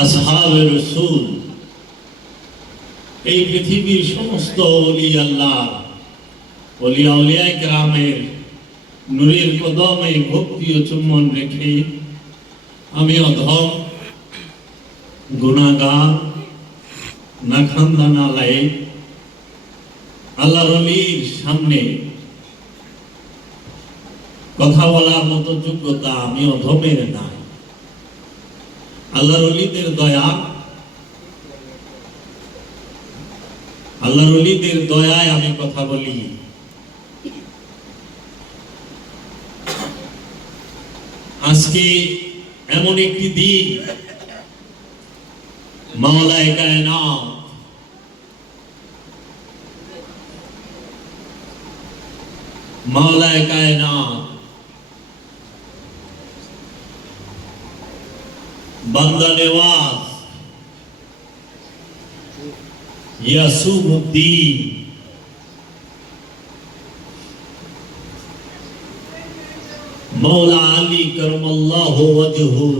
আসহাবে রাসূল, এই পৃথিবীর সমস্ত ওলি আল্লাহ, ওলিয়া উলিয়ায়ে কেরামের নূরের কদমে ভক্তি ও চুম্বন রেখে আমি অধম গুনাহগার নাখান্দা নালায়েক আল্লাহর ওলির সামনে কথা বলার মতো যোগ্যতা আমি অধমের নাই। আল্লাহর ওলিদের দয়া, আল্লাহর ওলিদের দয়ায় আমি কথা বলি। আজকে এমন একটি দিন, মাওলায়ে কায়নাত মাওলায়ে কায়নাত বান্দা নেওয়াজ ইয়াসুমুদ্দিন মাওলা আলী করমাল্লাহু ওয়াজহুর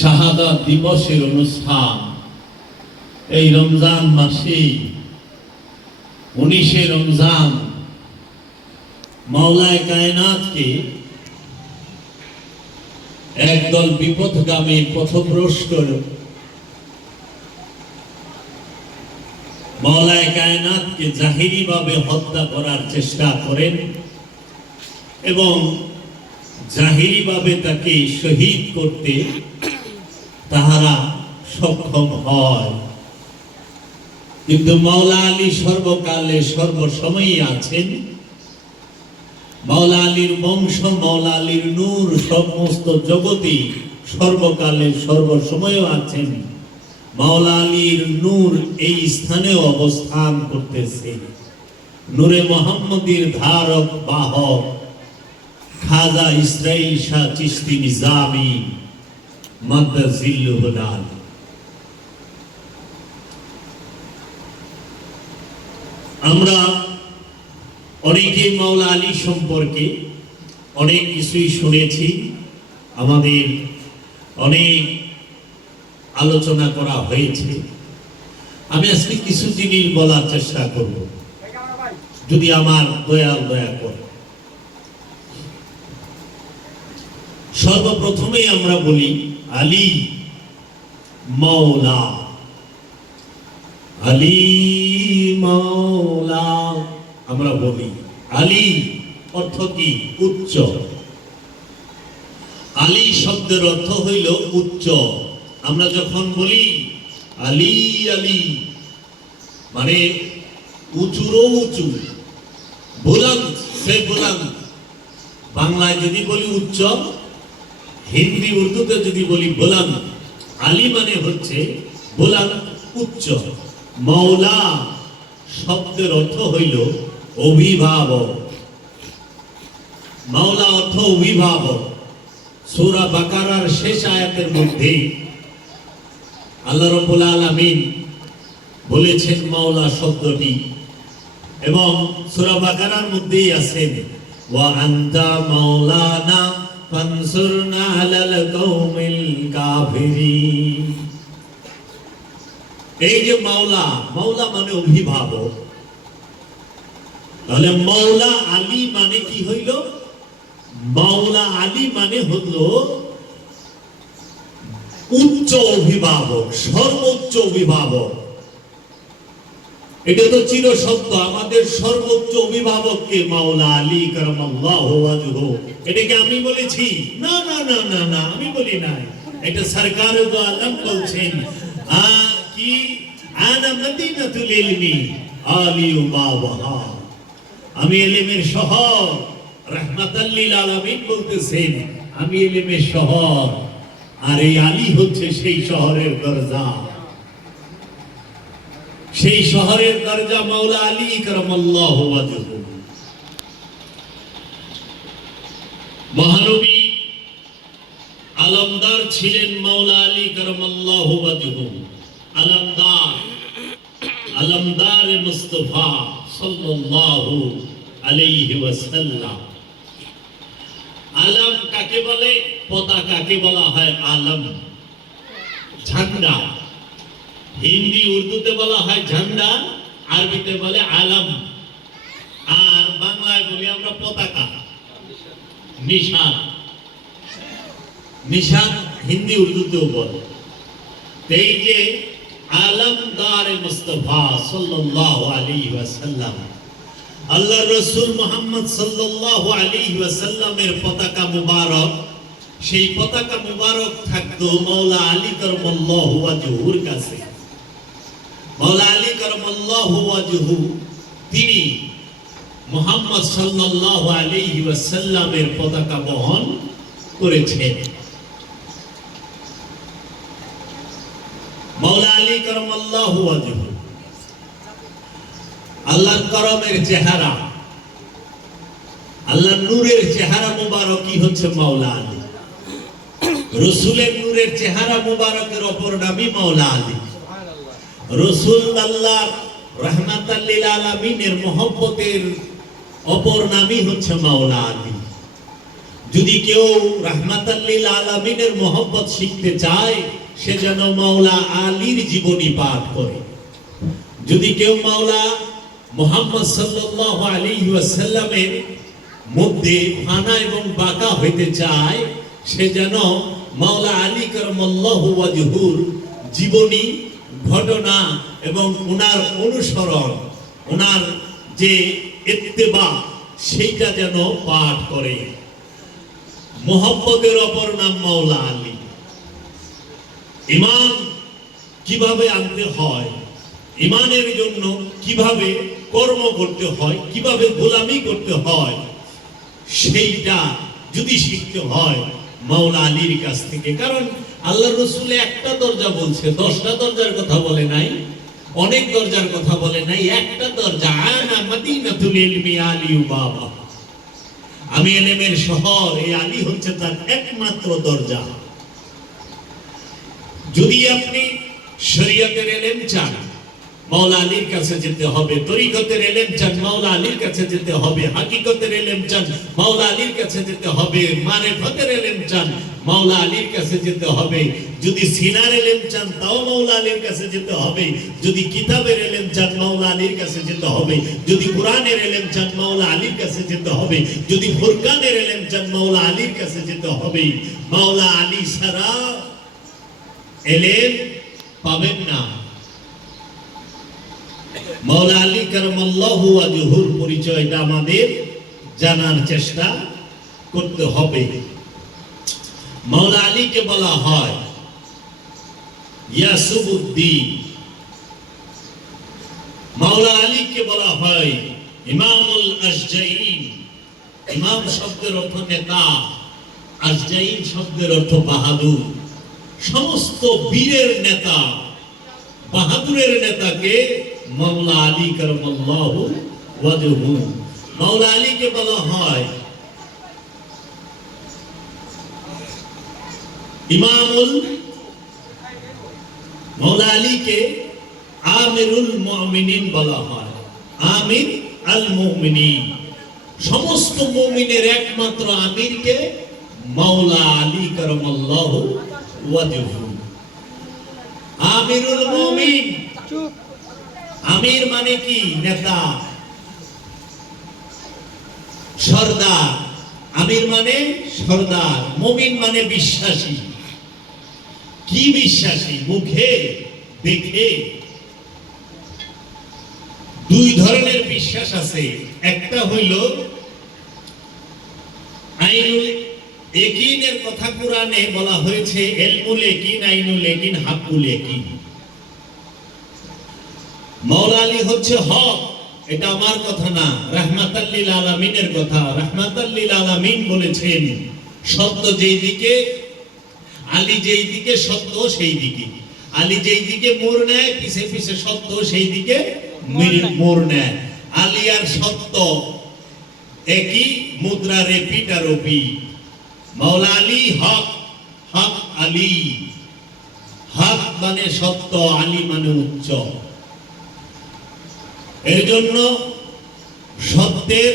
শাহাদাত দিবসের অনুষ্ঠান এই রমজান মাসে 19শে রমজান মাওলায়ে কায়নাতকে একদল বিপথগামী পথভ্রষ্ট মাওলায়ে কায়নাতকে জাহিরি ভাবে হত্যা করার চেষ্টা করেন এবং জাহিরি ভাবে তাকে শহীদ করতে তাহারা সক্ষম হয়। কিন্তু মাওলা আলী সর্বকালে সর্বসময়ই আছেন। মাওলা আলীর বংশ, মাওলা আলীর নূর সমস্ত জগতে সর্বকালে সর্বসময়ও আছেন। মাওলা আলীর নূর এই স্থানেও অবস্থান করতেছে। নূরে মুহাম্মদীর ধারক বাহক খাজা ইসরাইল শাহ চিশতি নিজামী মাদ্দাজিল্লুহুল আলী। আমরা অনেকেই মাওলা আলী সম্পর্কে অনেক কিছুই শুনেছি, আমাদের অনেক আলোচনা করা হয়েছে। আমি আজকে কিছু জিনিস বলার চেষ্টা করব, যদি আমার দয়া করে। সর্বপ্রথমেই আমরা বলি আলী মাওলা, আলী মাওলা আমরা বলি। আলী অর্থ কি? উচ্চ। আলী শব্দের অর্থ হইল উচ্চ। আমরা যখন বলি আলী আলী মানে উঁচুরও উঁচু, বুলন্দ সে বুলন্দ। বাংলায় যদি বলি উচ্চ, হিন্দি উর্দুতে যদি বলি বুলন্দ, আলী মানে হচ্ছে বুলন্দ, উচ্চ। মাওলা শব্দের অর্থ হইল অভিভাবক। মাওলা অর্থ অভিভাবক। সূরা বাকারার শেষ আয়াতের মধ্যে আল্লাহ রাব্বুল আলামিন বলেছেন মাওলা শব্দটি, এবং সূরা বাকারার মধ্যেই আছে ওয়া আনতা মাওলানা ফানসুরনা আলাল কওমিল কাফিরিন। এই যে মাওলা, মাওলা মানে অভিভাবক, তাহলে মাওলা আলী মানে কি হইল? মাওলা আলী মানে হলো উচ্চ অভিভাবক, সর্বোচ্চ অভিভাবক। এটা তো চির সত্য, আমাদের সর্বোচ্চ অভিভাবককে মাওলা আলী কারামাল্লাহু ওয়াজহু। এটাকে আমি বলেছি? না না না না না, আমি বলি নাই। এটা সরকারে দো আলম বলছেন কি আনা মদিনাতুল ইলমি আলী ওয়া, আমি ইলমের শহর। রাহমাতাল লিল আলামিন বলতেছেন আমি ইলমের শহর, আর এই আলী হচ্ছে সেই শহরের দরজা। সেই শহরের দরজা মাওলা আলী কারামাল্লাহু ওয়াজহু। মহানবী আলমদার ছিলেন মাওলা আলী কারামাল্লাহু ওয়াজহু। আলমদার, আলমদার মুস্তাফা সাল্লাল্লাহু আলাইহি ওয়াসাল্লাম। আলম কাকে বলে? পতাকাকে বলা হয় আলম, ঝান্ডা। হিন্দি উর্দুতে বলা হয় ঝান্ডা, আরবিতে বলে আলম, আর বাংলায় বলি আমরা পতাকা, নিশান। নিশান হিন্দি উর্দুতেও বলে। এই যে আলমদার মুস্তাফা সাল্লাল্লাহু আলাইহি ওয়াসাল্লাম, আল্লাহর রাসূল মুহাম্মদ সাল্লাল্লাহু আলাইহি ওয়াসাল্লামের পতাকা মুবারক, সেই পতাকা মুবারক থাকতো মাওলা আলী কারামাল্লাহু ওয়াজহুর কাছে। মাওলা আলী কারামাল্লাহু ওয়াজহু তিনি মুহাম্মদ সাল্লাল্লাহু আলাইহি ওয়াসাল্লামের পতাকা বহন করেছেন। মাওলা আলী কারামাল্লাহু ওয়াজহু আল্লাহর করমের চেহারা, আল্লাহর নূরের চেহারা মুবারকই হচ্ছে মাওলা আলী। রাসূলের নূরের চেহারা মুবারকের অপর নামই মাওলা আলী। রাসূল আল্লাহর রাহমাতাল লিল আলামিনের মহব্বতের অপর নামই হচ্ছে মাওলা আলী। যদি কেউ রাহমাতাল লিল আলামিনের মহব্বত শিখতে চায়, সে যেন মাওলা আলীর জীবনী পাঠ করে। যদি কেউ মাওলা মুহাম্মদ সাল্লাল্লাহু আলাইহি ওয়াসাল্লামের মধ্যে ফানা এবং বাঁকা হইতে চায়, সে যেন মাওলা আলী কারামাল্লাহু ওয়াজহুর জীবনী, ঘটনা এবং ওনার অনুসরণ, ওনার যে ইত্তেবা, সেইটা যেন পাঠ করে। মুহাব্বতের অপর নাম মাওলা আলী। ঈমান কিভাবে আনতে হয়, ঈমানের জন্য কিভাবে কর্ম করতে হয়, কিভাবে গোলামি করতে হয়, সেইটা যদি শিখতে হয় মাওলা আলীর কাছ থেকে। কারণ আল্লাহর রাসূল একটা দরজা বলছে, 10টা দরজার কথা বলে নাই, অনেক দরজার কথা বলে নাই, একটা দরজা, আনা মদিনাতুল ইলমি আলী বাবা, আমি ইলমের শহর, এই আলী হচ্ছে তার একমাত্র দরজা। যদি আপনি শরীয়তের ইলম চান, মাওলা আলীর কাছে যেতে হবে। তরিকতের ইলম চান, মাওলা আলীর কাছে যেতে হবে। হাকিকতের ইলম চান, মাওলা আলীর কাছে যেতে হবে। মারিফতের ইলম চান, মাওলা আলীর কাছে যেতে হবে। যদি সিনার ইলম চান, তাও মাওলা আলীর কাছে যেতে হবে। যদি কিতাবের ইলম চান, মাওলা আলীর কাছে যেতে হবে। যদি কোরআনের ইলম চান, মাওলা আলীর কাছে যেতে হবে। যদি ফুরকানের ইলম চান, মাওলা আলীর কাছে যেতে হবে। মাওলা আলী ছাড়া ইলম পাবেন না। মাওলা আলী কারামাল্লাহু ওয়াজহুর পরিচয়টা আমাদের জানার চেষ্টা করতে হবে। মাওলা আলীকে বলা হয় ইয়াসুবুদ্দিন, মাওলা আলীকে বলা হয় ইমামুল আশজাইন। ইমাম শব্দের অর্থ নেতা, আশজাইন শব্দের অর্থ বাহাদুর। সমস্ত বীরের নেতা, বাহাদুরের নেতাকে মাওলা আলী কারামাল্লাহু ওয়াজহু। মাওলা আলীকে বলা হয় ইমামুল, মাওলা আলীকে আমিরুল মুমিনিন বলা হয়, আমির আল মুমিনিন। সমস্ত মুমিনের একমাত্র আমিরকে মাওলা আলী কারামাল্লাহু ওয়াজহু। আমিরুল মুমিন, আমির মানে কি? নেতা, সরদার। আমির মানে সরদার, মুমিন মানে বিশ্বাসী। কি বিশ্বাসী? মুখে দেখে। দুই ধরনের বিশ্বাস আছে। একটা হইল আইনুল ইয়াকিনের কথা কোরআনে বলা হয়েছে, ইলমুল ইয়াকিন, আইনুল ইয়াকিন, হাক্কুল ইয়াকিন। মাওলা আলী হচ্ছে হক, এটা আমার কথা না, রাহমাতাল লিল আলামিনের কথা। রাহমাতাল লিল আলামিন বলেছেন, সত্য যেই দিকে, আলী যেই দিকে সত্য সেই দিকে। আলী যেই দিকে মোড় নেয়, পিছে পিছে সত্য সেই দিকে মোড় নেয়। আলী আর সত্য একই মুদ্রার রিপিট আর রিপিট। মাওলা আলী হক, হক আলী। হক মানে সত্য, আলী মানে উচ্চ। এর জন্য সত্যের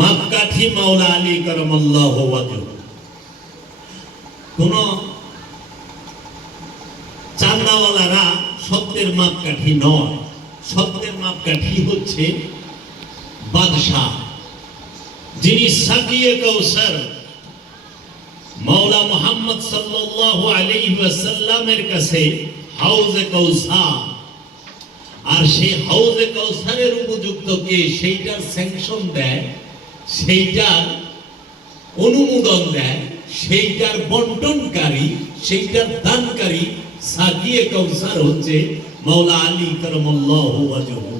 মাপকাঠি মাওলা আলী কারামাল্লাহু ওয়াজহু। কোন চান্দাওয়ালারা সত্যের মাপকাঠি নয়, সত্যের মাপকাঠি হচ্ছে বাদশাহ, যিনি সাকিয়ে কাউসার মাওলা মুহাম্মদ সাল্লাল্লাহু আলাইহি ওয়াসাল্লামের কাছে হাউজে কাউসার, আর সেই হাউজে কাউসারের উপযুক্ত কে সেইটার স্যাংশন দেয়, সেইটার অনুমোদন দেয়, সেইটার বন্টনকারী, সেইটার দানকারী সাকিয়ে কাউসার হচ্ছে মাওলা আলী কারামাল্লাহু ওয়াজহু।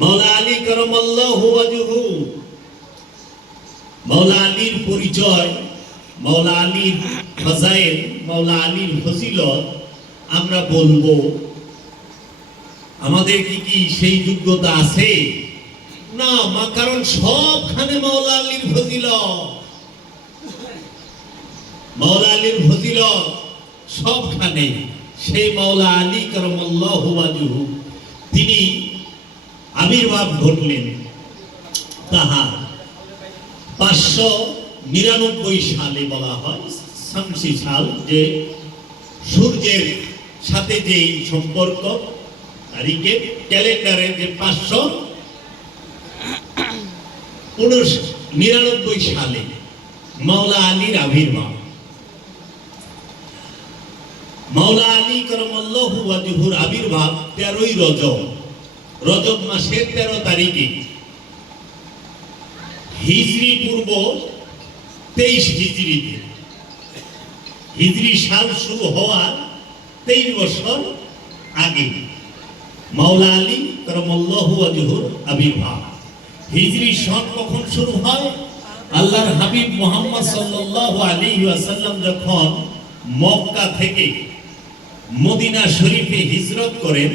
মাওলা আলী কারামাল্লাহু ওয়াজহু, মাওলা আলীর পরিচয়, মাওলা আলীর ফাজাইল, মাওলা আলীর ফজিলত আমরা বলবো। আমাদের কি সেই যোগ্যতা আছে? না, কারণ সবখানে মাওলা আলীর ফজিলত, মাওলা আলীর ফজিলত সবখানে। সেই মাওলা আলী কারামাল্লাহু ওয়াজহু তিনি আবির্ভাব ঘটলেন তাহার 599 সালে, বলা হয় শামসি সাল, যে সূর্যের সাথে যে সম্পর্ক তারিখে ক্যালেন্ডারে যে 599 সালে মাওলা আলীর আবির্ভাব। মাওলা আলী কারামাল্লাহু ওয়াজহুর আবির্ভাব 13ই রজব, রজব মাসের 13 তারিখে, হিজরি পূর্ব 23 হিজরিতে। হিজরি সাল শুরু হওয়ার 23 বছর আগে মাওলা আলী কারামাল্লাহু ওয়াজহুর আবির্ভাব। হিজরি সন কখন শুরু হয়? আল্লাহর হাবিব মুহাম্মদ সাল্লাল্লাহু আলাইহি ওয়াসাল্লাম যখন মক্কা থেকে মদিনা শরীফে হিজরত করেন,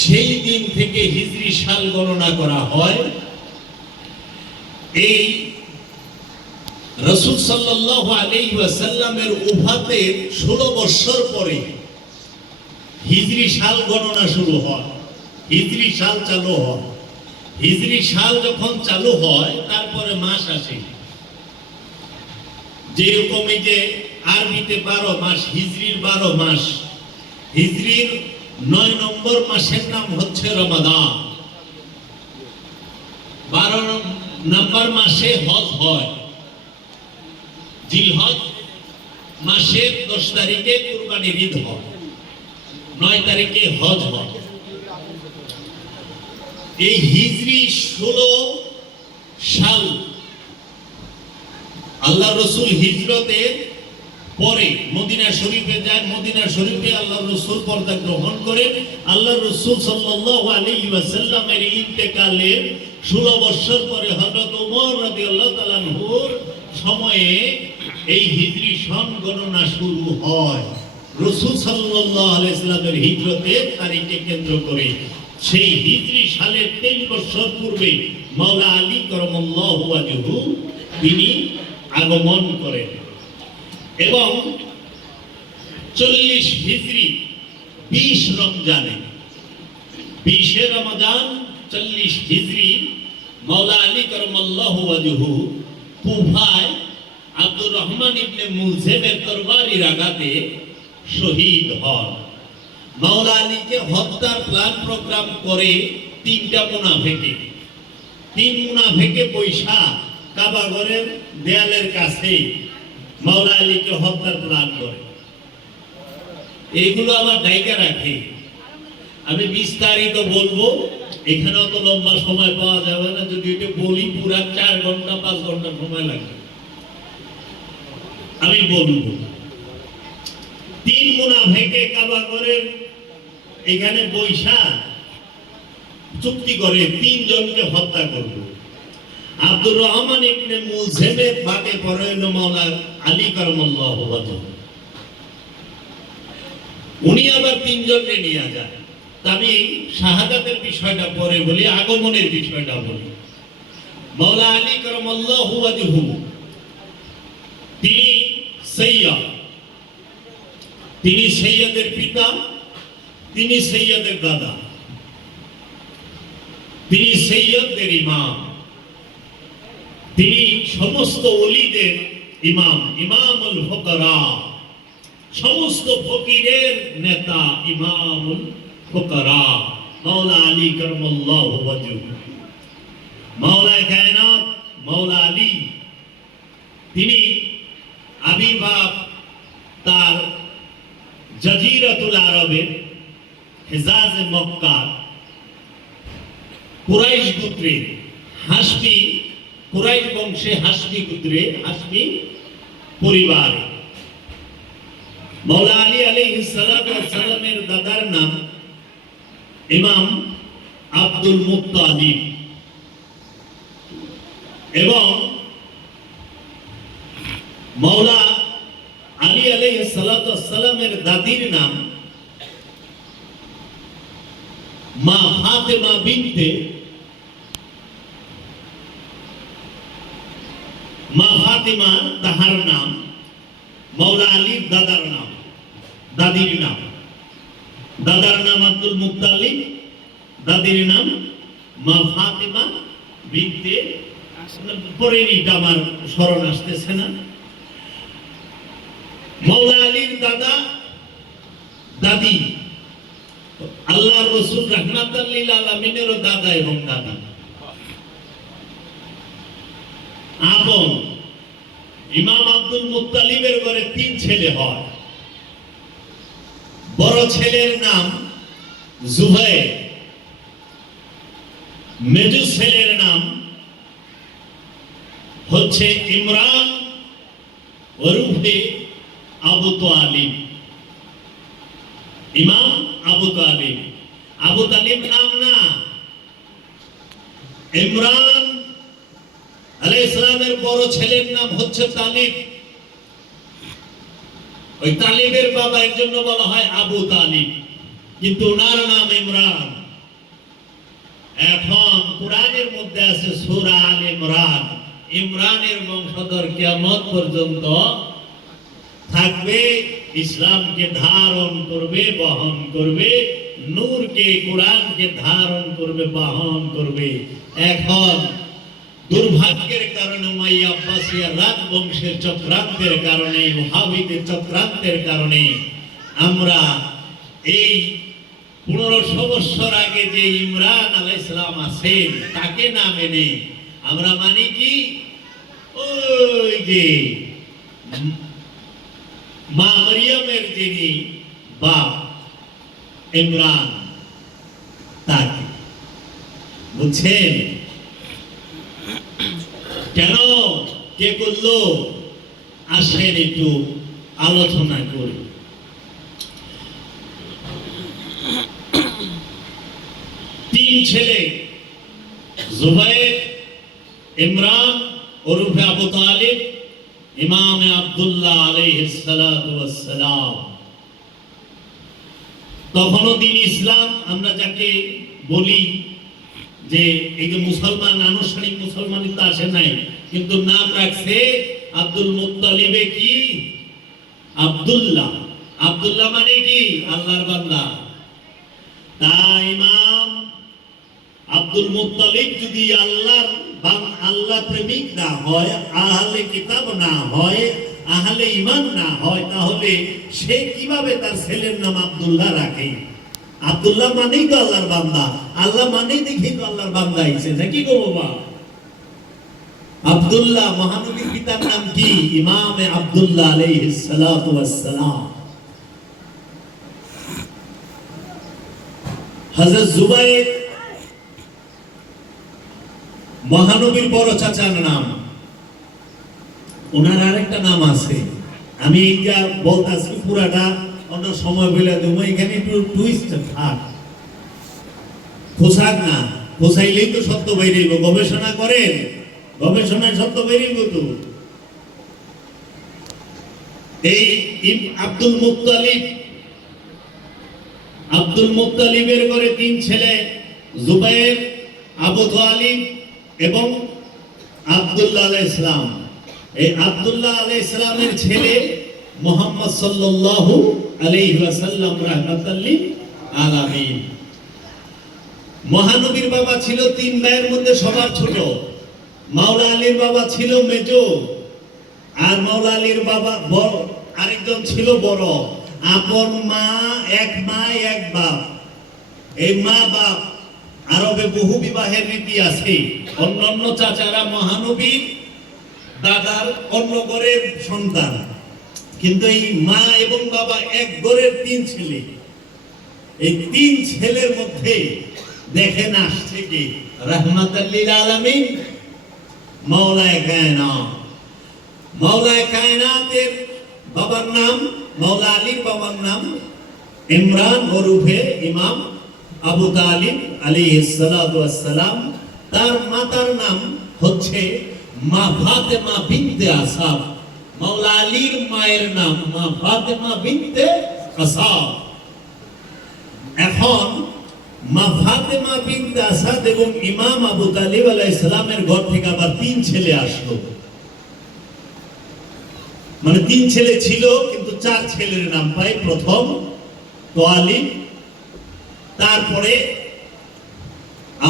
সেই দিন থেকে হিজরি সাল গণনা করা হয়। এই রাসূল সাল্লাল্লাহু আলাইহি ওয়াসাল্লামের ওফাতের 16 বছর পরে হিজরি সাল গণনা শুরু হয়, হিজরি সাল চালু হয়। হিজরি সাল যখন চালু হয় তারপরে মাস আসে, যেরকম এই যে আরবিতে 12 মাস, হিজরির 12 মাস। হিজরির 9 নম্বর মাসের নাম হচ্ছে রমাদান। 12 নম্বর মাসে হজ হয়। জিলহজ মাসের 10 তারিখে কুরবানির ঈদ হয়, 9 তারিখে হজ হয়। এই হিজরি 16 সাল আল্লাহ রসুল হিজরতের পরে মদিনা শরীফে যায়। মদিনা শরীফে আল্লাহ রসুল পর্দা গ্রহণ করেন। আল্লাহ রসুল সাল্লাল্লাহু আলাইহি ওয়াসাল্লামের ইন্তেকালের 16 বছর পরে হযরত ওমর রাদিয়াল্লাহু তাআলা আনহুর সময়ে এই হিজরি সন গণনা শুরু হয়। রসুল সাল্লাল্লাহু আলাইহি ওয়াসাল্লামের হিজরতের তারিখকে কেন্দ্র করে সেই হিজরি সালের 23 বছর পূর্বে মাওলা আলী কারামাল্লাহু ওয়াজহু তিনি আগমন করেন এবং 40 হিজরি 20 রমজানে, 20 রমজান 40 হিজরি মাওলা আলী কারামাল্লাহু ওয়াজহু কুফায় আব্দুর রহমান ইবনে মুলজিমের তরবারির আঘাতে শহীদ হন। মাওলা আলীকে হত্যার প্ল্যান প্রোগ্রাম করে 3টা মুনাফিকে, 3 মুনাফিকে পয়সা কাবা ঘরের দেয়ালের কাছে মাওলা আলীকে হত্যার প্ল্যান করে। এইগুলো আবার জায়গা রাখে। আমি বিস্তারিত বলবো, এখানে অত লম্বা সময় পাওয়া যাবে না। যদি এটা বলি পুরা 4 ঘন্টা 5 ঘন্টা সময় লাগবে। আমি বলবো 3 মুনাফিকে কাবা ঘরের এখানে বৈশা চুক্তি করে 3 জনকে হত্যা করবে। আব্দুর রহমান ইবনে মুলজিমের বাটে পড়ে হলো মাওলা আলী কারামাল্লাহু ওয়াজহু। উনি আবার 3 জনকে নিয়ে যায়। আমি শাহাদাতের বিষয়টা পরে বলি, আগমনের বিষয়টা বলি। মাওলা আলী কারামাল্লাহু ওয়াজহু তিনি সৈয়দ, তিনি সৈয়দের পিতা, তিনি সৈয়দের দাদা, তিনি সৈয়দদের ইমাম। তিনি সমস্ত ওলিদের ইমাম, ইমামুল ফুকারা, সমস্ত ফকিরের নেতা, ইমামুল ফুকারা মাওলা আলী কারামাল্লাহু ওয়াজহু। মাওলা কায়নাত মাওলা আলী তিনি আবির্ভাব তার জাজিরাতুল আরবের হেজাজ মক্কা কুরাইশ গোত্রে হাশমি, কুরাইশ বংশে হাশমি গোত্রে হাশমি পরিবার। মাওলা আলী আলাইহিস সালাতু ওয়াস সালামের দাদার নাম ইমাম আব্দুল মুত্তালিব এবং মাওলা আলী আলাইহিস সালাতু ওয়াস সালামের দাদির নাম মা ফাতেমা বিনতে মা ফাতেমা, তাহার নাম মাওলা আলীর দাদার নাম, দাদির নাম। দাদার নাম আব্দুল মুত্তালিব, দাদির নাম মা ফাতেমা বিনতে, পরের এটা আমার স্মরণ আসতেছে না। মাওলা আলীর দাদা দাদি আল্লাহর রাসূল রাহমাতাল লিল আলামিনের দাদা এবং দাদি আপন। ইমাম আব্দুল মুত্তালিবের ঘরে 3 ছেলে হয়। বড় ছেলের নাম জুবাইর, মেজো ছেলের নাম হচ্ছে ইমরান ওরফে আবু তালিব। ইমাম আবু তালিব, আবু তালিব নাম না, ইমরান আলাইহিস সালামের বড় ছেলের নাম হচ্ছে তালিব। ওই তালিবের বাবা এর জন্য বলা হয় আবু তালিব, কিন্তু ওনার নাম ইমরান। এখন কোরআনের মধ্যে আছে সূরা আল ইমরান, ইমরানের বংশধর কিয়ামত পর্যন্ত থাকবে, ইসলামকে ধারণ করবে, বহন করবে, নূরকে, কোরআনকে ধারণ করবে, বহন করবে। এখন দুর্ভাগ্যের কারণে উমাইয়া আব্বাসিয়া রাজবংশের চক্রান্তের কারণে, ওহাবিদের চক্রান্তের কারণে আমরা এই 1500 বছর আগে যে ইমরান আলাইহিস সালাম আছেন তাকে না মেনে আমরা মানি কি ওই যে মা মারিয়ামের যিনি বাপ ইমরান তাকে। বুঝছেন কেন, কে করলো? আসেন একটু আলোচনা করি। 3 ছেলে জুবাইর, ইমরান ওরফে আবু তালিব, ইমাম আব্দুল্লাহ আলাইহিস সালাতু ওয়াস সালাম। তখনও দিন ইসলাম আমরা যাকে বলি যে এই যে মুসলমান, আনুষ্ঠানিক মুসলমানিত্ব আসে নাই, কিন্তু নাম রাখছে আব্দুল মুত্তালিবে কি আব্দুল্লাহ। আব্দুল্লাহ মানে কি আল্লাহর বান্দা। তাই ইমাম আব্দুল মুত্তালিব যদি আল্লাহ প্রেমিক না হয়, আহলে কিতাব না হয়, আহলে ঈমান না হয়, তাহলে সে কিভাবে তার ছেলের নাম আব্দুল্লাহ রাখে? আব্দুল্লাহ মানেই তো আল্লাহর বান্দা, আল্লাহ মানেই দেখি তো আল্লাহর বান্দা হইছে নাকি গো বাবা? আব্দুল্লাহ মহানবীর পিতার নাম কি? ইমাম আব্দুল্লাহ আলাইহিস সালাতু ওয়াস সালাম। হযরত জুবাইর মহানবীর বড় চাচার নাম। ওনার আরেকটা নাম আছে, আমি এইটা বলতাছি পুরাটা অন্য সময় বলে দেবো, এখানে একটু টুইস্ট থাক, খোসাক না, খোসাইলেই তো সত্য বেরিয়ে। গবেষণা করেন, গবেষণায় সত্য বেরিয়ে তো। এই আব্দুল মুত্তালিব, আব্দুল মুত্তালিবের ঘরে 3 ছেলে জুবাইর, আবু তালিব এবং আব্দুল্লাহ আলাইহিস সালাম। এই আব্দুল্লাহ আলাইহিস সালামের ছেলে মুহাম্মদ সাল্লাল্লাহু আলাইহি ওয়াসাল্লাম রাহমাতাল লিল আলামিন। মহানবীর বাবা ছিল 3 ভাইয়ের মধ্যে সবার ছোট। মাওলা আলীর বাবা ছিল মেজো, আর মাওলা আলীর বাবা বড়, আরেকজন ছিল বড়। আপন মা, এক বাপ। এই মা বাপ, আরবে বহু বিবাহের রীতি আছে। অন্যান্য চাচারা মহানবীর দাদার অন্য ঘরের সন্তান, কিন্তু এই মা এবং বাবা এক ঘরের 3 ছেলে। এই 3 ছেলের মধ্যে দেখেন আসছে কি রাহমাতাল লিল আলামিন মাওলায়ে কায়নাত। মাওলায়ে কায়নাতের বাবার নাম, মাওলা আলীর বাবার নাম ইমরান ওরফে ইমাম আবু তালিব আলাইহিস সালাতু ওয়াস সালাম। তার মাতার নাম হচ্ছে মা ফাতেমা বিনতে আসাদ। মাওলা আলীর মায়ের নাম মা ফাতেমা বিনতে আসাদ। এখন মা ফাতেমা বিনতে আসাদ এবং ইমাম আবু তালিব আলাইহিস সালামের ঘর থেকে আবার 3 ছেলে আসলো। মানে 3 ছেলে ছিল, কিন্তু 4 ছেলের নাম পাই। প্রথম তোয়ালিব, তারপরে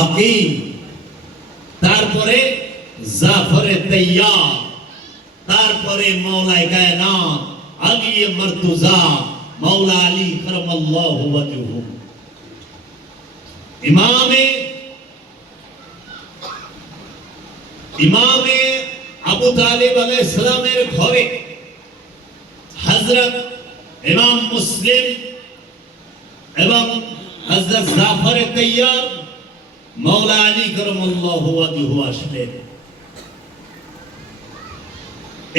আকিল, তারপরে জাফরে তাইয়ার, তারপরে মাওলায়ে কায়নাত আলী মারতুজা মাওলা আলী কারামাল্লাহু ওয়াজহু। ইমামে আবু তালিব আলাইহিস সালামের ঘরে হযরত ইমাম মুসলিম এবং হযরত জাফরে তাইয়ার মাওলা আলী কারামাল্লাহু ওয়াজহু আসলেন।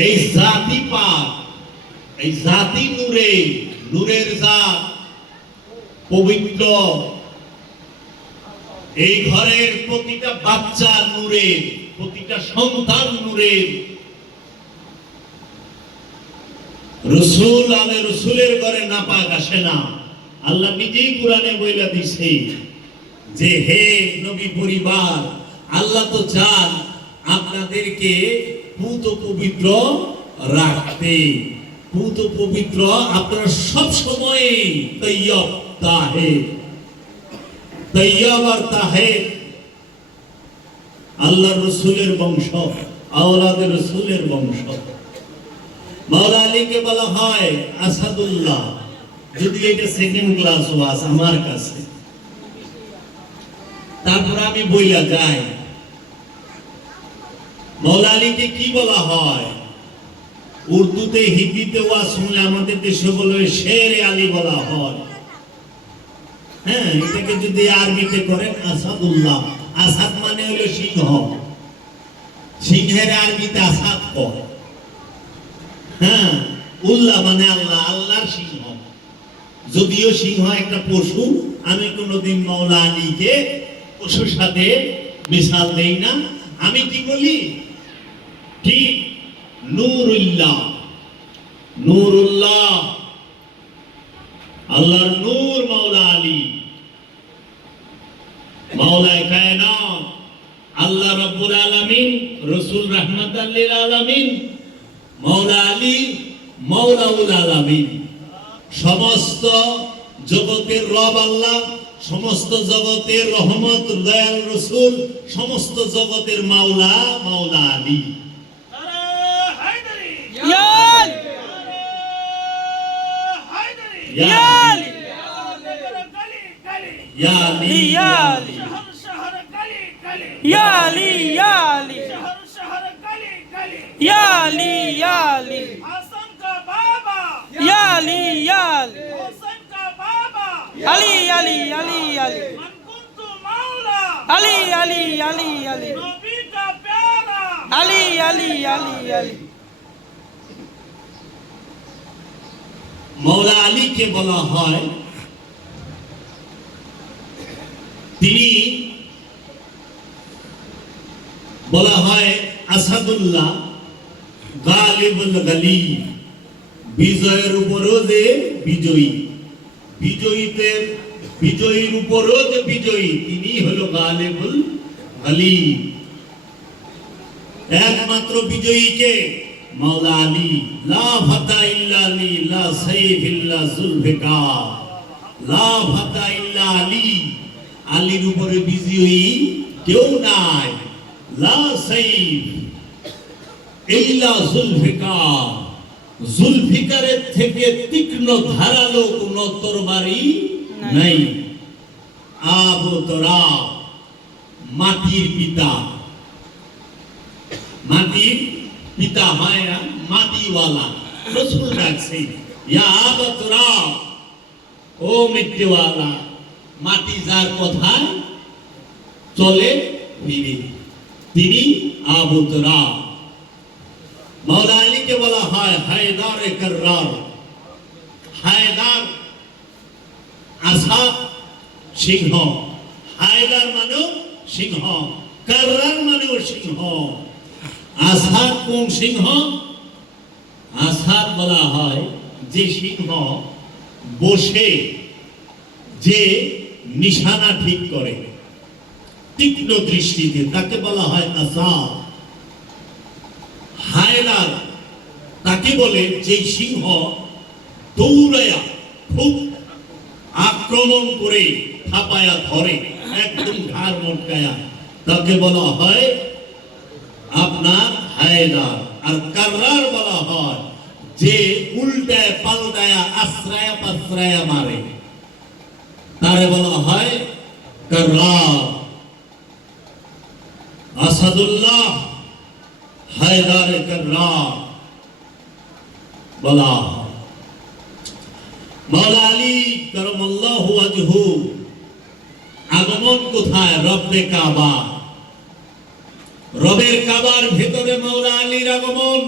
এই জাতি পাক, এই জাতি নূরে, নূরের জাত পবিত্র। এই ঘরের প্রতিটা বাচ্চা নূরের, প্রতিটা সন্তান নূরের। রাসূল আলে রাসূলের ঘরে নাপাক আসে না। আল্লাহ নিজেই কোরআনে বইলা দিছে যে হে নবী পরিবার, আল্লাহ তো চান আপনাদেরকে পুত পবিত্র রাখতে। পুত পবিত্র আপনারা সব সময় তৈয়ব তাহের, তৈয়ব আর তাহের। আল্লাহর রাসূলের বংশ, আওলাদের রাসূলের বংশ। মাওলা আলীকে বলা হয় আসাদুল্লাহ, যদি এটা সেকেন্ড ক্লাস ওয়াজ আমার কাছে। তারপর আমি বইলা যাই মাওলা আলীকে কি বলা হয়। উর্দুতে, হিন্দিতে ওয়াজ শুনলে আমাদের দেশে বলে শেরে আলী বলা হয়। হ্যাঁ, এটাকে যদি আরবিতে করেন আসাদুল্লাহ। আসাদ মানে হলো সিংহ, সিংহের আরবিতে আসাদ কয়। হ্যাঁ, উল্লাহ মানে আল্লাহ, আল্লাহর সিংহ। যদিও সিংহ একটা পশু, আমি কোনোদিন মাওলা আলীকে পশুর সাথে মিশাল দেই না। আমি কি বলি, ঠিক নূরুল্লাহ, নূরুল্লাহ, আল্লাহর নূর মাওলা আলী, মাওলায়ে কায়নাত, আল্লাহ রাব্বুল আলামিন, রাসূল রাহমাতাল লিল আলামিন, মাওলা আলী মাওলাউল আলামিন। সমস্ত জগতের রব আল্লাহ, সমস্ত জগতের রহমত দয়াল রাসূল, সমস্ত জগতের মাওলা মাওলা আলী। মাওলা আলীকে বলা হয়, তিনি বলা হয় আসাদুল্লাহ, গালিবুল গালিব, বিজয়ের উপরও যে বিজয়ী, বিজয়ীদের বিজয়ীর উপরও যে বিজয়ী, তিনি হলো গালিবুল গালিব। একমাত্র বিজয়ীকে মাওলা আলী। লা ফাতা ইল্লা আলী, লা সাইফ ইল্লা জুলফিকার, লা ফাতা ইল্লা আলী। আলীর উপরে বিজয়ী কেউ নাই। লা সাইফ ইল্লা যুলফিকার, যুলফিকারের থেকে তীক্ষ্ণ ধারালো কোন তরবারি নাই। আবু তুরাব মাটির পিতা, মাটির পিতা হয় না, মাটিওয়ালা। রাসূল ডাকছে ইয়া আবু তুরাব, ও মিট্টিওয়ালা, মাটি যার কথায় চলে ফিরে তিনি আবু তুরাব। মাওলা আলীকে বলা হয় হায়দারে কাররার। হায়দার আসাদ সিংহ, হায়দার মানে সিংহ, কাররার মানে সিংহ। আসাদ কোন সিংহ? আসাদ বলা হয় যে সিংহ বসে যে নিশানা ঠিক করে তীক্ষ্ণ দৃষ্টিতে, তাকে বলা হয় আসাদ। হায়দার তাকে বলে যে সিংহ দৌড়ায়া খুব আক্রমণ করে থাপায়া ধরে একদম ঘাড় মটকায়া, তাকে বলা হয় আপনার হায়দার। আর কাররার বলা হয় যে উল্টায় পাল্টায়া আশ্রয়া পাশ্রয়া মারে, তারে বলা হয় কাররার। আসাদুল্লাহ হায়দারে কাররার বলা হয়। মাওলা আলী কারামাল্লাহু ওয়াজহু আগমন কোথায়? রব্বে কাবা। রবের কাবার ভিতরে মাওলা আলীর আগমন।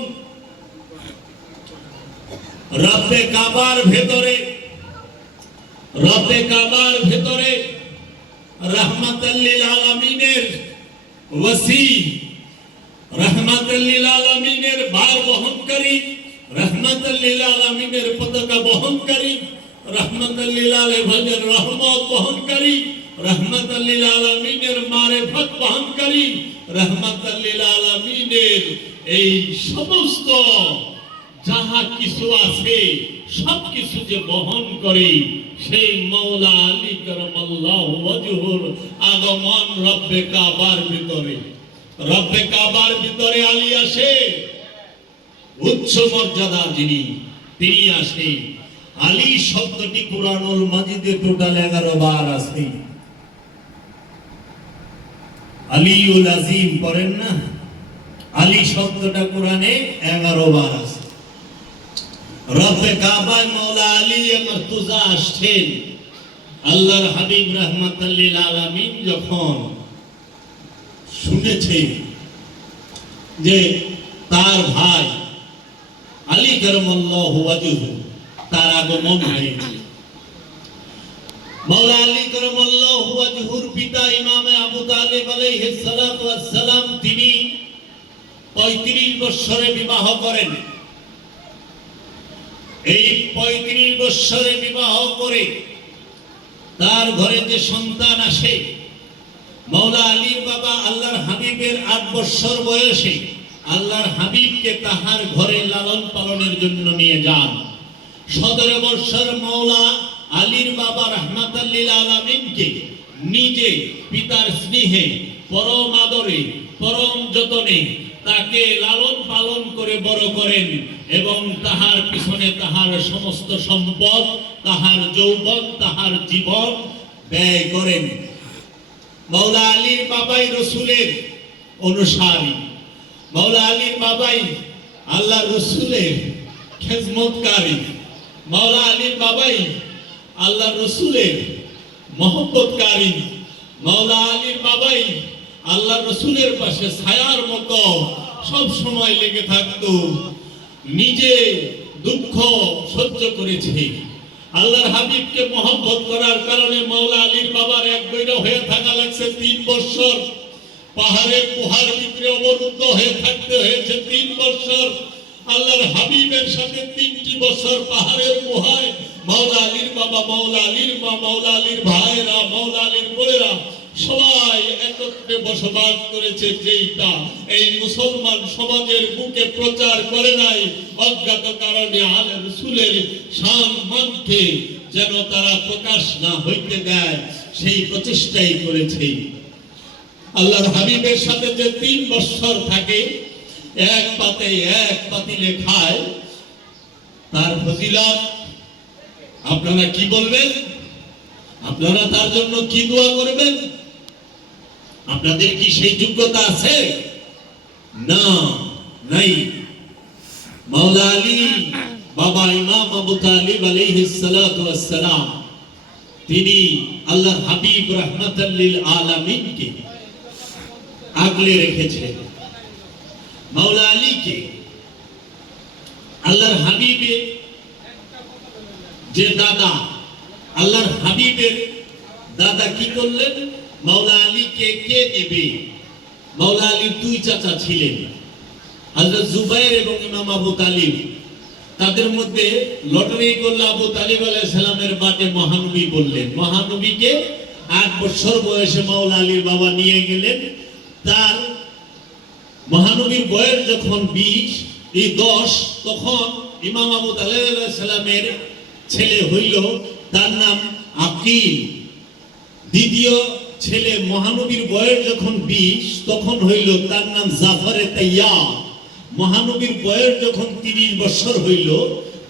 রব্বে কাবার ভিতরে, রব্বে কাবার ভিতরে রাহমাতাল লিল আলামিনের ওয়াসি, রাহমাতাল লিল আলামিনের ভার বহনকারী, রাহমাতাল লিল আলামিনের পতাকা বহনকারী, রাহমাতাল লিল আলামিনের রহমত বহনকারী, রাহমাতাল লিল আলামিনের মারিফত বহনকারী, রাহমাতাল লিল আলামিনের এই সমস্ত যাহা কিছু আছে সবকিছু যে বহন করে সেই মাওলা আলী কারামাল্লাহু ওয়াজহুর আগমন রব্বে কাবার ভিতরে। রব্বে কাবার ভিতরে আলী আসে, উচ্চ মর্যাদা যিনি তিনি আসে। আলী শব্দটি কুরআনুল মাজিদে টোটাল 11 বার আছে। আলীউল আজিম পড়েন না, আলী শব্দটা কোরআনে 11 বার আছে। রব্বে কাবায় মাওলা আলী মুর্তজা আসছেন। আল্লাহর হাবিব রাহমাতাল লিল আলামিন যখন শুনেছে যে তার ভাই আলী কারামাল্লাহু ওয়াজহু তার আগমন হয়েছে, মাওলা আলী কারামাল্লাহু ওয়াজহুর পিতা ইমামে আবু তালিব আলাইহিস সালাতু ওয়াস সালাম তিনি 35 বছরে বিবাহ করেন। এই 35 বছরে বিবাহ করে তার ঘরে যে সন্তান আসে, মাওলা আলীর বাবা আল্লাহর হাবিবের 8 বছর বয়সে আল্লাহর হাবিবকে তাহার ঘরে লালন পালনের জন্য নিয়ে যান। 17 বছর মাওলা আলীর বাবা রাহমাতাল লিল আলামিনকে নিজে পিতার স্নেহে পরম আদরে পরম যতনে তাকে লালন পালন করে বড় করেন এবং তাহার পিছনে তাহার সমস্ত সম্পদ, তাহার যৌবন, তাহার জীবন ব্যয় করেন। মাওলা আলীর বাবাই রসুলের অনুসারী, মাওলা আলীর বাবাই আল্লাহ রসুলের খেদমতকারী, মাওলা আলীর বাবাই আল্লাহ রসুলের মহব্বতকারী, মাওলা আলীর বাবাই আল্লাহ রসুলের পাশে ছায়ার মতো সব সময় লেগে থাকতো, নিজে দুঃখ সহ্য করেছে। আল্লাহর হাবিবকে মহব্বত করার কারণে মাওলা আলীর বাবার এক বৈরা হয়ে থাকা লাগছে 3 বছর। পাহাড়ের গুহার ভিতরে অবরুদ্ধ হয়ে থাকতে হয়েছে 3 বছর। আল্লাহর হাবিবের সাথে 3টি বছর পাহাড়ের গুহায় মাওলা আলীর বাবা, মাওলা আলীর মা, মাওলা আলীর ভাইরা, মাওলা আলীর বোনেরা সবাই একত্রে বসবাস করেছে। যেইটা এই মুসলমান সমাজের বুকে প্রচার করে নাই, অজ্ঞাত কারণে আলে রাসূলের শান মানকে যেন তারা প্রকাশ না হইতে দেয় সেই প্রচেষ্টাই করেছে। আল্লাহর হাবিবের সাথে যে 3 বছর থাকে, এক পাতে এক পাতিলে খায়, তার ফজিলত আপনারা কি বলবেন? আপনারা তার জন্য কি দোয়া করবেন? আপনাদের কি সেই যোগ্যতা আছে? না, নাই। মাওলা আলী বাবা ইমাম আবু তালিব আলাইহিস সালাতু ওয়াস সালাম, তিনি আল্লাহর হাবিব রাহমাতাল লিল আলামিনকে আগলে রেখেছিলেন। মাওলা আলীকে আল্লাহর হাবিবের যে দাদা, আল্লাহর হাবিবের দাদা কি করলেন? মাওলা আলীকে কে নেবে? মাওলা আলীর 2 চাচা ছিলেন, হযরত জুবাইর এবং ইমাম আবু তালিব। তাদের মধ্যে লটারি করলে আবু তালিব আলাইহিস সালামের বাটে মহানবী বললেন। মহানবীকে 8 বছর বয়সে মাওলা আলীর বাবা নিয়ে গেলেন। তার মহানবীর বয়স যখন 10, তখন ইমাম আবু তালিব আলাইহিস সালামের ছেলে হইল, তার নাম আকিল। দ্বিতীয় ছেলে মহানবীর বয়স যখন 20, তখন হইল তার নাম জাফর তাইয়ার। মহানবীর বয়স যখন 30 বছর হইল,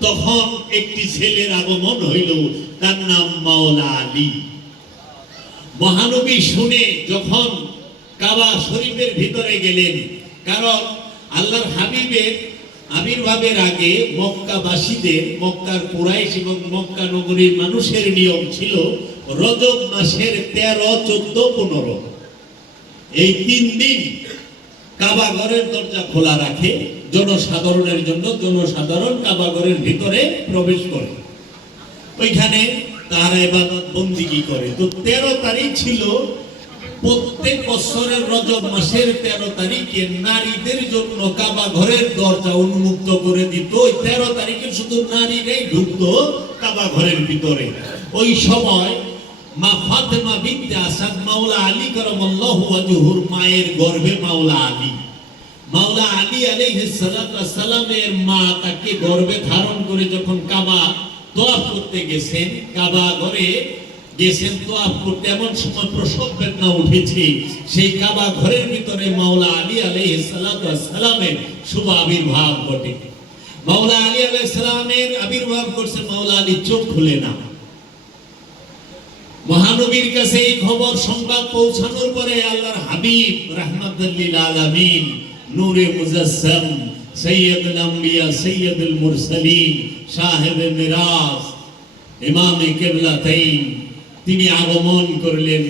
তখন একটি ছেলের আগমন হইল, তার নাম মাওলা আলী। মহানবী শুনে যখন কাবা শরীফের ভিতরে গেলেন, কারণ আল্লাহর হাবিবের আবির্ভাবের আগে মক্কাবাসীদের, মক্কার কুরাইশ এবং মক্কা নগরীর মানুষের নিয়ম ছিল রজব মাসের 13, 14, 15 এই 3 দিন কাবা ঘরের দরজা খোলা রাখে জনসাধারণের জন্য। জনসাধারণ কাবা ঘরের ভিতরে প্রবেশ করে, ওইখানে তারা ইবাদত বন্দেগী করে। তো 13 তারিখ ছিল প্রত্যেক বছরের রজব মাসের 13 তারিখে নারীদের জন্য কাবা ঘরের দরজা উন্মুক্ত করে দিত। ওই 13 তারিখে শুধু নারীরাই ঢুকতো কাবা ঘরের ভিতরে। ওই সময় মা ফাতেমা বিনতে আসাদ মাওলা আলী কারামাল্লাহু ওয়াজহুর মায়ের গর্ভে মাওলা আলী আলাইহিস সালামের মা তাকে গর্ভে ধারণ করে যখন কাবা তওয়াফ করতে গেছেন, কাবা ঘরে গেছেন তওয়াফ করতে, এমন সময় প্রসব বেদনা উঠেছে। সেই কাবা ঘরের ভিতরে মাওলা আলী আলাইহিস সালামের শুভ আবির্ভাব ঘটে। মাওলা আলী আলাইহিস সালামের আবির্ভাব করছে, মাওলা আলী চোখ খুলে না। মহানবীর কাছে এই খবর সংবাদ পৌঁছানোর পরে আল্লাহর হাবিব রাহমাতুল লিল আলামিন, নূরে মুজাসসাম, সাইয়্যিদুল আম্বিয়া, সাইয়্যিদুল মুরসালিন, সাহেবে মিরাজ, ইমামে কিবলাতাইন, তিনি আগমন করলেন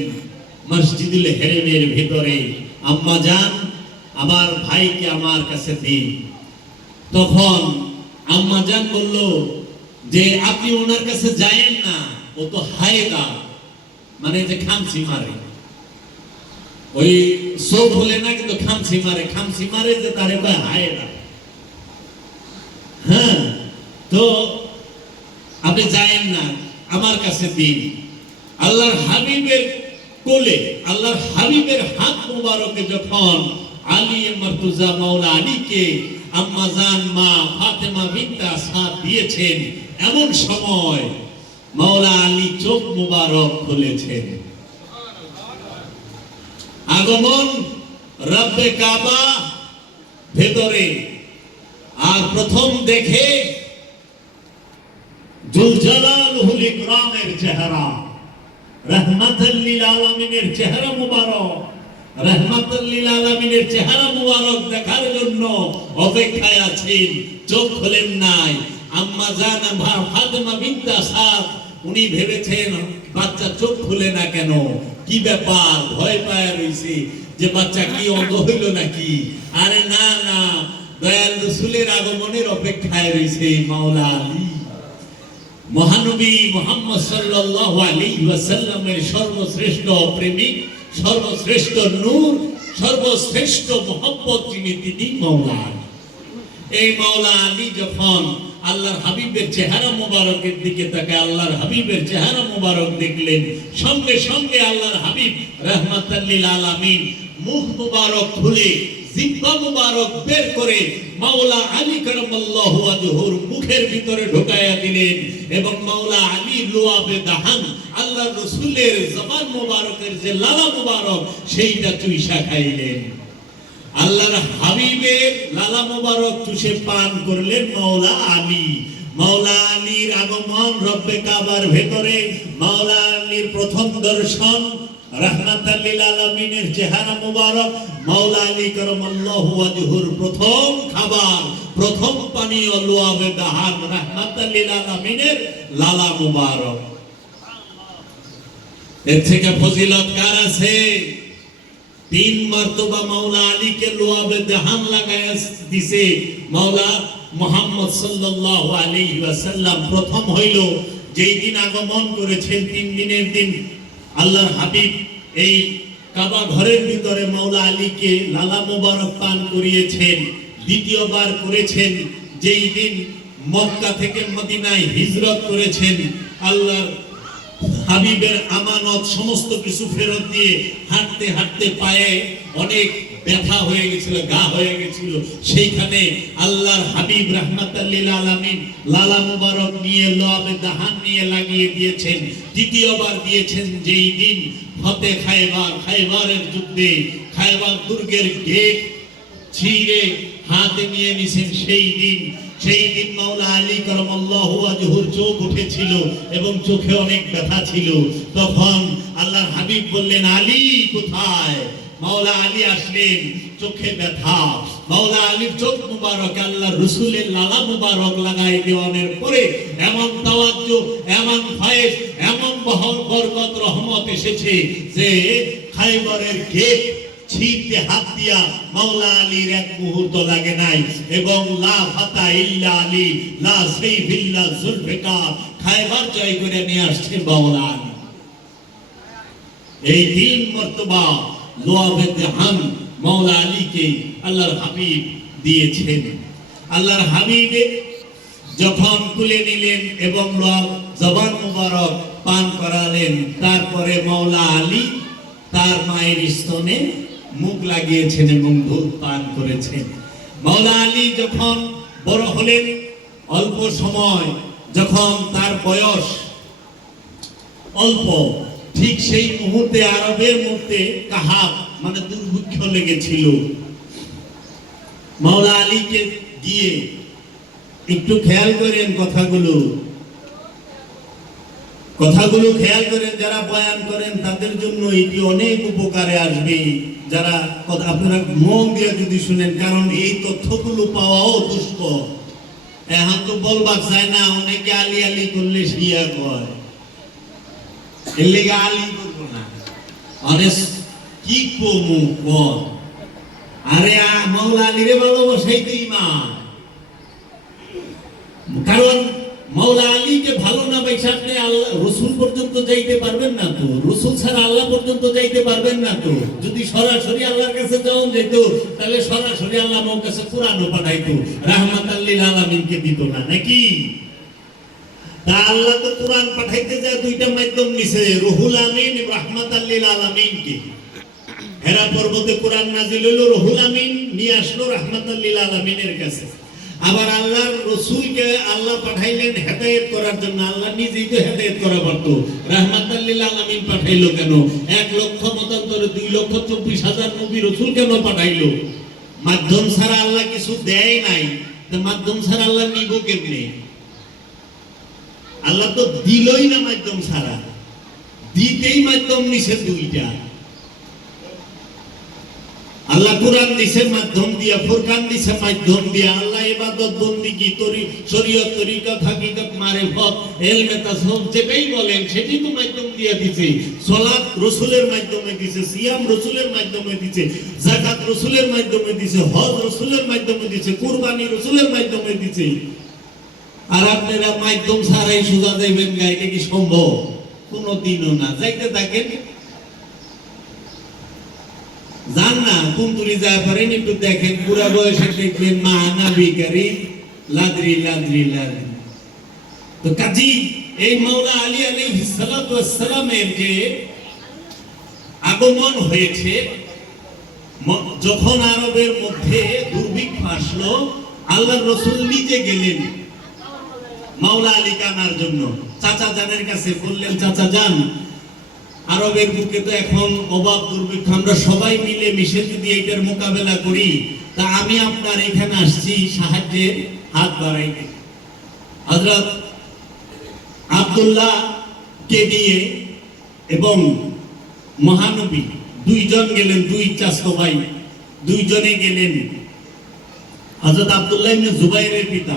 মসজিদুল হেরেমের ভিতরে। আম্মা জান, আমার ভাইকে আমার কাছে দিন। তখন আম্মা জান বলল যে আপনি ওনার কাছে যায়েন না, ও তো হায়দা, মানে যে খামসি মারে, ওই সব বলে না কিন্তু খামসি মারে যে তারে কয় হায়দা। হ্যাঁ, তো আপনি যায়েন না, আমার কাছে দিন। আল্লাহর হাবিবের কোলে, আল্লাহর হাবিবের হাত মুবারকে যখন আলী মারতুজা মাওলা আলীকে আম্মা জান মা ফাতেমা বিনতে আসাদ দিয়েছেন, এমন সময় মাওলা আলী চোখ মুবারক খুলেছেন। আগমন রব্বে কাবা ভেতরে, আর প্রথম দেখে জুল জালালুল ইকরামের চেহারা, রাহমাতুল লিল আলামিনের চেহারা মুবারক। রাহমাতুল লিল আলামিনের চেহারা মুবারক দেখার জন্য অপেক্ষায় আছেন, চোখ খোলেন নাই। আম্মা জান ফাতেমা বিনতে আসাদ, উনি ভেবেছেন বাচ্চা চোখ খুলে না কেন, কি ব্যাপার, ভয় পায় রইছে যে বাচ্চা কি অন্ধ হইল নাকি। আরে না না, দয়াল রাসূলের আগমনের অপেক্ষায় রইছে মাওলা আলী। মহানবী মুহাম্মদ সাল্লাল্লাহু আলাইহি ওয়াসাল্লামের সর্বশ্রেষ্ঠ প্রেমিক, সর্বশ্রেষ্ঠ নূর, সর্বশ্রেষ্ঠ মহব্বত যিনি, তিনি মাওলা আলী। এই মাওলা আলী যখন আল্লাহর হাবিবের চেহারা মুবারকের দিকে তাকায়, আল্লাহর হাবিবের চেহারা মুবারক দেখলেন, সঙ্গে সঙ্গে আল্লাহর হাবিব রাহমাতুল লিল আলামিন মুখ মুবারক খুলে জিহ্বা মুবারক বের করে মাওলা আলী কারামাল্লাহু ওয়াজহুর মুখের ভিতরে ঢোকায়া দিলেন এবং মাওলা আলী লুয়াবে দাহান আল্লাহর রাসূলের জবান মুবারকের যে লালা মুবারক সেইটা চুইসা খাইলেন। আল্লাহর হাবিবের লালা মুবারক চুষে পান করলেন মাওলা আলী। মাওলা আলীর আগমন রব্বে কাবার ভেতরে, মাওলা আলীর প্রথম দর্শন, রাহমাতাল লিল আলামিনের চেহারা মুবারক, মাওলা আলী কারামাল্লাহু ওয়াজহুর প্রথম খাবার, প্রথম পানীয় লুয়াবে দাহান রাহমাতাল লিল আলামিনের লালা মুবারক। এর থেকে ফজিলত কার আছে? 3 মর্তবা মাওলা আলীকে লুয়াবে দাহান লাগায়া দিছে মাওলা মুহাম্মদ সাল্লাল্লাহু আলাইহি ওয়াসাল্লাম। প্রথম হইল যেই দিন আগমন করেছেন 3 দিনের দিন আল্লাহর হাবিব এই কাবা ঘরের ভিতরে মাওলা আলীকে লালা মুবারক পান করিয়েছেন। দ্বিতীয়বার করেছেন যেই দিন মক্কা থেকে মদিনায় হিজরত করেছেন, আল্লাহর হাবিবের আমানত সমস্ত কিছু ফেরত দিয়ে হাঁটতে হাঁটতে পায়ে অনেক ব্যথা হয়ে গেছিল, গা হয়ে গেছিল, সেইখানে আল্লাহর হাবিব রাহমাতাল লিল আলামিন লালা মুবারক নিয়ে লবে দাহান নিয়ে লাগিয়ে দিয়েছেন। তৃতীয়বার দিয়েছেন যেই দিন ফতে খায়বার, খায়বারের যুদ্ধে খায়বার দুর্গের গেট ছিঁড়ে হাতে নিয়ে নিছেন সেই দিন মাওলা আলী কারামাল্লাহু ওয়াজহুর চোখ উঠেছিল এবং চোখে অনেক ব্যথা ছিল। তখন আল্লাহর হাবিব বললেন, আলী কোথায়? মাওলা আলী আসলেন, চোখে ব্যথা, মাওলা আলীর চোখ মুবারক আল্লাহর রাসূলের লালা মুবারক লাগাই দেওয়ানোর পরে এমন তাওয়াজ্জু, এমন ফয়েজ, এমন বরকত রহমত এসেছে যে খায়বারের গেট ছিঁড়তে হাত দিয়া মাওলা আলীর এক মুহূর্ত লাগে নাই এবং লা ফাতা ইল্লা আলী, লা সাইফ ইল্লা জুলফিকার, খায়বার জয় করে নিয়ে আসছে মাওলা আলী। এই 3 মর্তবা লুয়াবে দাহান মাওলা আলীকে আল্লাহর হাবিব দিয়েছেন। আল্লাহর হাবিব যখন তুলে নিলেন এবং জবান মুবারক পান করালেন, তারপরে মাওলা আলী তার মায়ের স্তনে মুখ লাগিয়েছেন এবং দুধ পান করেছেন। মাওলা আলী যখন বড় হলেন, অল্প সময় যখন তার বয়স অল্প, ঠিক সেই মুহূর্তে আরবের মধ্যে কাহাব মানে দুর্ভিক্ষ লেগেছিল। মাওলা আলীকে দিয়ে একটু খেয়াল করেন কথাগুলো খেয়াল করেন, যারা বয়ান করেন তাদের জন্য এটি অনেক উপকারে আসবে, যারা আপনারা মন দিয়ে যদি শুনেন, কারণ এই তথ্যগুলো পাওয়াও দুষ্কর। এখন তো বলবার চায় না, অনেকে আলী আলী করলে শিয়া কয়, এর লেগে আলী করবো না, অনেক কি কমু কর, আরে মাওলা আলীরে ভালোবাসাই তো ঈমান। কারণ মাওলা আলীকে ভালো না বেশে আপনি আল্লাহ রাসূল পর্যন্ত যাইতে পারবেন না তো, রাসূল ছাড়া আল্লাহ পর্যন্ত যাইতে পারবেন না তো। যদি সরাসরি আল্লাহর কাছে যাওয়া যেত তাহলে সরাসরি আল্লাহ আমার কাছে কোরআনও পাঠাইতো, রাহমাতাল লিল আলামিনকে দিত না, নাকি? তা আল্লাহ তো কোরআন পাঠাইতে যায় 2টা মাধ্যম নিছে, রুহুল আমিন, রাহমাতাল লিল আলামিনকে। হেরা পর্বতে কোরআন নাজিল হইল, রুহুল আমিন নিয়ে আসলো রাহমাতাল লিল আলামিনের কাছে। আবার আল্লাহর রাসূলকে আল্লাহ পাঠাইলেন হেদায়েত করার জন্য, আল্লাহ নিজেই তো হেদায়েত করা পারতো, রাহমাতাল লিল আলামিন পাঠাইলো কেন? 1 লক্ষ মতান্তরে 2,24,000 নবী রাসূল কেন পাঠাইলো? মাধ্যম ছাড়া আল্লাহ কিছু দেয় নাই, তো মাধ্যম ছাড়া আল্লাহ নিব কেমনে? আল্লাহ তো দিলই না মাধ্যম ছাড়া, দিতেই মাধ্যম নিছে 2টা। আল্লাহ কোরআন দিছে মাধ্যম দিয়া, ফুরকান দিছে মাধ্যম দিয়া। আল্লাহ ইবাদত বন্দেগী, শরীয়ত, তরিকত, হাকিকত, মারিফত, ইলমে তাসাউফ যেটাই বলেন সেটি তো মাধ্যম দিয়া দিছে। সালাত রাসূলের মাধ্যমে দিছে, সিয়াম রাসূলের মাধ্যমে দিছে, যাকাত রাসূলের মাধ্যমে দিছে, হজ রাসূলের মাধ্যমে দিছে, কুরবানি রাসূলের মাধ্যমে দিছে। আর আপনারা মাধ্যম ছাড়াই সোজা যাইবেন গা, এটা কি সম্ভব? কোনদিনও না। যাইতে থাকেন, জান না কোন তুলি যায় পারেন, একটু দেখেন, পুরা বয়সে দেখবেন মা নবী করিম লাদরি লাদরি লাদরি। তো কাজী এই মাওলা আলী আলাইহিস সালাতু ওয়াস সালামের যে আগমন হয়েছে, যখন আরবের মধ্যে দুর্ভিক্ষ আসলো, আল্লাহর রাসূল নিজে গেলেন মাওলা আলীকে আনার জন্য। চাচা জানের কাছে বললেন, চাচা যান, আরবের বুকে তো এখন অভাব দুর্ভিক্ষ, আমরা সবাই মিলে মিশে যদি এটার মোকাবেলা করি, তা আমি আপনার এখানে আসছি সাহায্যের হাত বাড়াইতে। হযরত আব্দুল্লাহ কে নিয়ে এবং মহানবী দুইজন গেলেন, দুই চাচা ভাই দুইজনে গেলেন। হযরত আব্দুল্লাহ ইবনে জুবাইরের পিতা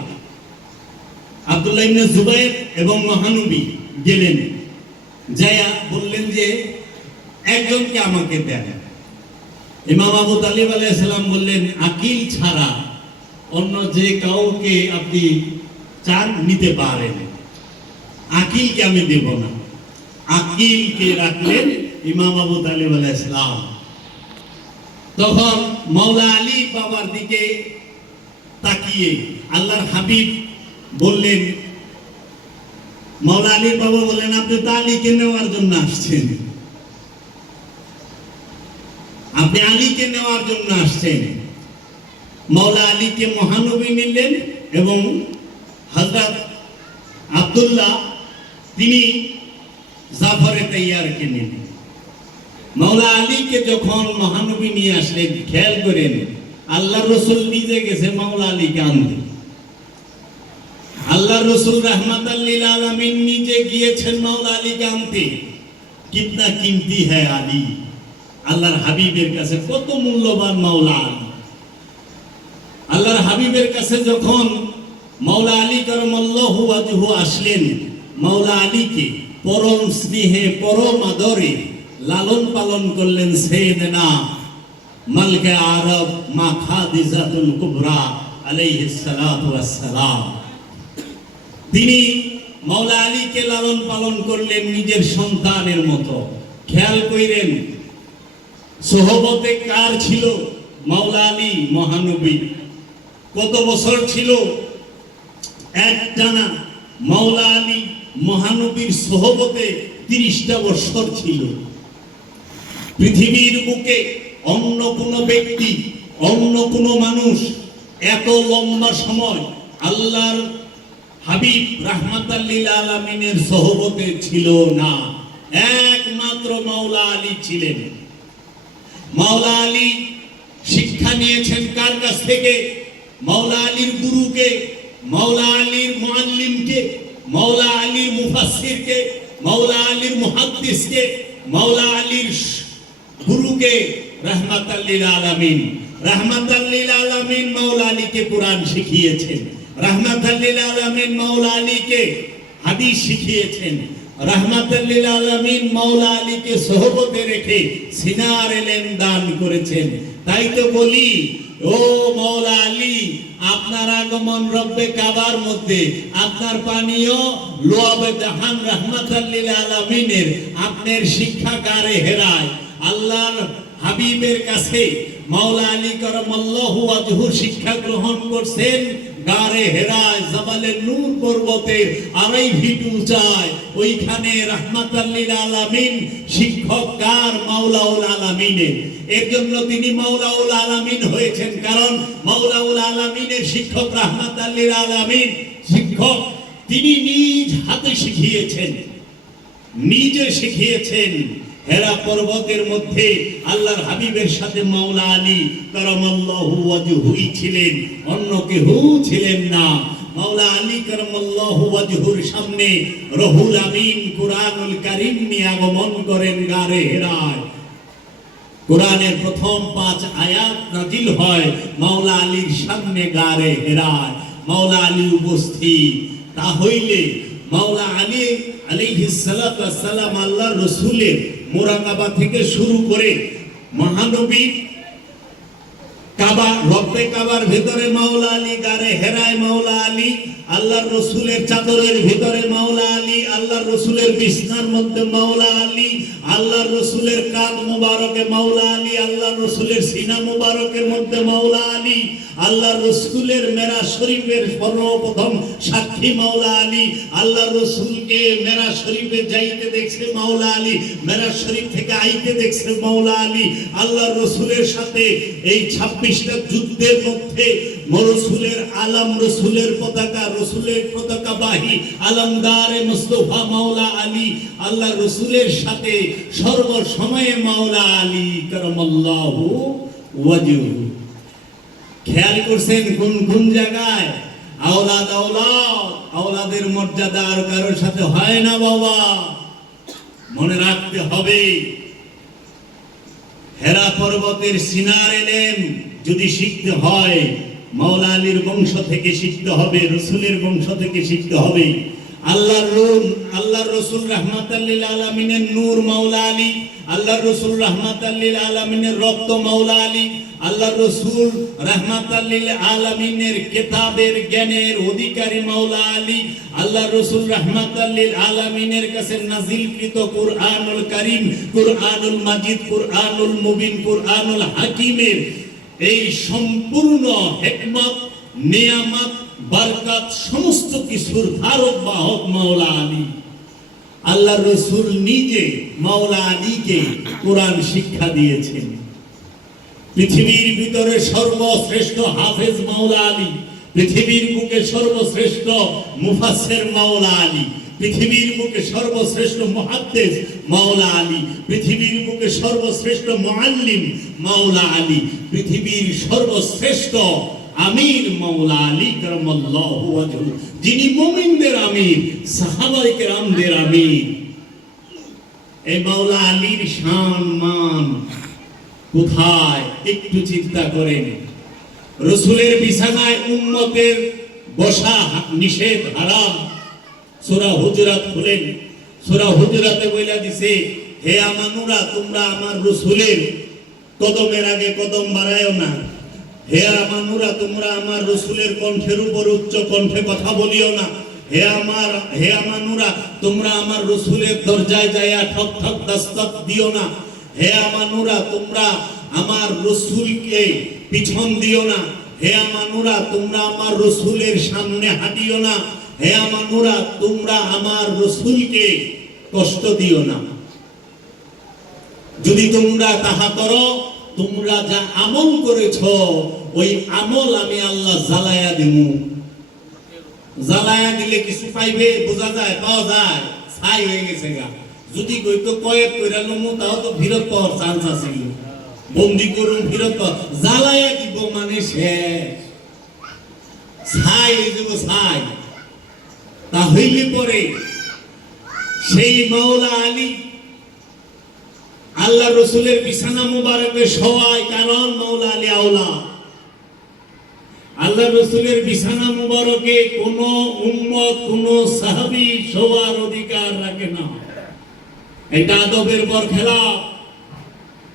আব্দুল্লাহ ইবনে জুবাইর এবং মহানবী গেলেন, যায়া বললেন যে একজনকে আমাকে দেন। ইমাম আবু তালিব আলাইহিস সালাম বললেন, আকিল ছাড়া অন্য যে কাউকে আপনি চান নিতে পারেন, আকিলকে আমি দেব না। আকিলকে রাখলেন ইমাম আবু তালিব আলাইহিস সালাম। তখন মাওলা আলী বাবার দিকে তাকিয়ে আল্লাহর হাবিব বললেন, মাওলা আলীর বাবা বললেন, আপনি তো আলীকে নেওয়ার জন্য আসছেন, আপনি আলীকে নেওয়ার জন্য আসছেন। মাওলা আলীকে মহানবী নিলেন এবং হযরত আব্দুল্লাহ তিনি জাফরে তাইয়ারকে নিলেন। মাওলা আলীকে যখন মহানবী নিয়ে আসলেন, খেয়াল করেন আল্লাহর রাসূল নিজে গেছে মাওলা আলীকে আনতে। আল্লাহর রাসূল রাহমাতাল লিল আলামিন নিজে গিয়েছেন মাওলা আলীকে আনতে। কিতনা কিমতি হ্যায় আলী, আল্লাহর হাবিবের কাছে কত মূল্যবান মাওলা আলী। আল্লাহর হাবিবের কাছে যখন মাওলা আলী কারামাল্লাহু ওয়াজহু আসলেন, মাওলা আলীকে পরম স্নেহে পরম আদরে লালন পালন করলেন সাইয়েদনা মালকে আরব মা খাদিজাতুল কুবরা আলাইহিস সালাতু ওয়াস সালাম। তিনি মাওলা আলীকে লালন পালন করলেন নিজের সন্তানের মতো। খেয়াল কইরেন সোহবতে কার ছিল? মাওলা আলী মহানবী। কত বছর ছিল? একটানা মাওলা আলী মহানবীর সোহবতে 30টা বছর ছিল। পৃথিবীর বুকে অন্য কোন ব্যক্তি, অন্য কোন মানুষ এত লম্বা সময় আল্লাহর হাবিব রাহমাতাল লিল আলামিনের সোহবতে ছিল না, একমাত্র মাওলা আলী ছিলেন। মাওলা আলী শিক্ষা নিয়েছেন কার কাছ থেকে? মাওলা আলীর গুরুকে, মাওলা আলীর মুআল্লিমকে, মাওলা আলীর মুফাসসিরকে, মাওলা আলীর মুহাদ্দিসকে, মাওলা আলীর গুরুকে রাহমাতাল লিল আলামিন। রাহমাতাল লিল আলামিন মাওলা আলীকে কুরআন শিখিয়েছেন, রাহমাতাল লিল আলামিন মাওলা আলীকে হাদিস শিখিয়েছেন, রাহমাতাল লিল আলামিন মাওলা আলীকে সোহবতে রেখে সিনার ইলম দান করেছেন। তাই তো বলি, ও মাওলা আলী, আপনার আগমন রব্বে কাবার মধ্যে, আপনার পানীয় লোয়াবে জাহান রাহমাতাল লিল আলামিনের, আপনার শিক্ষা গারে হেরায়। আল্লাহর হাবিবের কাছে মাওলা আলী কারামাল্লাহু ওয়াজহুর শিক্ষা গ্রহণ করছেন গারে হেরায়, জাবালে নূর পর্বতের 2.5 ফিট উঁচায়। ওইখানে রাহমাতাল লিল আলামিন শিক্ষক কার? মাওলাউল আলামিনের। এর জন্য তিনি মাওলাউল আলামিন হয়েছেন, কারণ মাওলাউল আলামিনের শিক্ষক রাহমাতাল লিল আলামিন শিক্ষক। তিনি নিজ হাতে শিখিয়েছেন, নিজে শিখিয়েছেন। হেরা পর্বতের মধ্যে আল্লাহর হাবিবের সাথে মাওলা আলী কারামাল্লাহু ওয়াজহুই ছিলেন, অন্য কেউ ছিলেন না। মাওলা আলী কারামাল্লাহু ওয়াজহুর সামনে রহুল আমিন কুরআনুল কারীম নিয়ে আগমন করেন গারে হেরায়। কোরআনের প্রথম 5 আয়াত নাজিল হয় মাওলা আলীর সামনে গারে হেরায়। মাওলা আলী উপস্থিত। তাহলে মাওলা আলী আলাইহিস সালাতু ওয়াস সালাম আল্লাহর রাসূলের মুরাকাবা থেকে শুরু করে মহানবীর কাবা, রব্বে কাবার ভিতরে মাওলা আলী, গারে হেরায় মাওলা আলী, আল্লাহর রসুলের চাদরের ভিতরে মাওলা আলী, আল্লাহর রসুলের বিছনার মধ্যে মাওলা আলী, আল্লাহর রসুলের কাঁধ মুবারকে মাওলা আলী, আল্লাহর রসুলের সিনা মুবারকের মধ্যে মাওলা আলী, আল্লাহর রসুলের মেরাজ শরীফের সর্বপ্রথম সাক্ষী মাওলা আলী, আল্লাহর রসুলকে মেরাজ শরীফে যাইতে দেখছে মাওলা আলী, মেরাজ শরীফ থেকে আইতে দেখছে মাওলা আলী, আল্লাহর রসুলের সাথে এই 26টা যুদ্ধের মধ্যে রসুলের আলম, রসুলের পতাকা, রসুলের পতাকাবাহী আলমদারে মুস্তাফা মাওলা আলী, আল্লাহ রসুলের সাথে সর্বসময়ে মাওলা আলী কারামাল্লাহু ওয়াজহু। খেয়াল করছেন কোন কোন জায়গায় আওলাদের মর্যাদা আর কারোর সাথে হয় না বাবা, মনে রাখতে হবে। হেরা পর্বতের সিনার এলেন যদি শিখতে হয় মাওলা আলীর বংশ থেকে শিখতে হবে, রসুলের বংশ থেকে শিখতে হবে। আল্লাহর রসুল রাহমাতাল লিল আলামিনের নূর মাওলা আলী, আল্লাহর রসুল রাহমাতাল লিল আলামিনের রক্ত মাওলা আলী, আল্লাহর রসুল রাহমাতাল লিল আলামিনের কিতাবের জ্ঞানের অধিকারী মাওলা আলী, আল্লাহর রসুল রাহমাতাল লিল আলামিনের কাছে নাজিলকৃত কুরআনুল কারীম, কুরআনুল মাজিদ, কুরআনুল মুবিন, কুরআনুল হাকিমের এই সম্পূর্ণ হিকমত, নিয়ামত, বরকত সমস্ত কিছুর ধারক বাহক মাওলা আলী। আল্লাহর রসুল নিজে মাওলা আলীকে কোরআন শিক্ষা দিয়েছেন। পৃথিবীর ভিতরে সর্বশ্রেষ্ঠ হাফেজ মাওলা আলী, পৃথিবীর বুকে সর্বশ্রেষ্ঠ মুফাসসির মাওলা আলী, পৃথিবীর বুকে সর্বশ্রেষ্ঠ মুহাদ্দিস মাওলা আলী, পৃথিবীর বুকে সর্বশ্রেষ্ঠ মুআল্লিম মাওলা আলী, পৃথিবীর সর্বশ্রেষ্ঠ আমির মাওলা আলী কারামাল্লাহু ওয়াজহু, যিনি মুমিনদের আমির, সাহাবায়ে কেরামদের আমির। এই মাওলা আলীর শান মান কোথায় একটু চিন্তা করেন। রসুলের বিছানায় উম্মতের বসা নিষেধ, হারাম। সূরা হুজুরাত খুলেন, সূরা হুজুরাতে বইলা দিছে, হে আমানুরা তোমরা আমার রসুলের কদমের আগে কদম বাড়ায়ও না, হে আমানুরা তোমরা আমার রসুলের কণ্ঠের উপর উচ্চ কণ্ঠে কথা বলিও না, হে আমানুরা তোমরা আমার রসুলের দরজায় যাইয়া ঠক ঠক দস্তক দিও না, হে আমানুরা তোমরা আমার রসুলকে পিছন দিও না, হে আমানুরা তোমরা আমার রসুলের সামনে হাঁটিও না, হে আমানুরা তোমরা আমার রসুলকে কষ্ট দিও না। যদি তোমরা তাহা করো, তোমরা যা আমল করেছো ওই আমল আমি আল্লাহ জ্বালায়া দেবো। জ্বালায়া দিলে কিছু পাইবে, বোঝা যায়, পাওয়া যায়, ছাই হয়ে গেছে গা। যদি কইতো কয়েক কইরা লমু তাও তো ফিরত পাওয়ার চান্স আছে, বন্দি করুন ফিরত পাওয়া, জ্বালায়া দিব মানে শেষ, ছাই হয়ে যাব ছাই। তা হইলে পরে সেই মাওলা আলী আল্লাহ রসুলের বিছানা মুবারকে শোয়ায়, কারণ মাওলা আলী আওলা। আল্লাহ রসুলের বিছানা মুবারকে কোন উম্মত, কোন সাহাবী শোয়ার অধিকার রাখে না। এটা আদবের বর খেলা,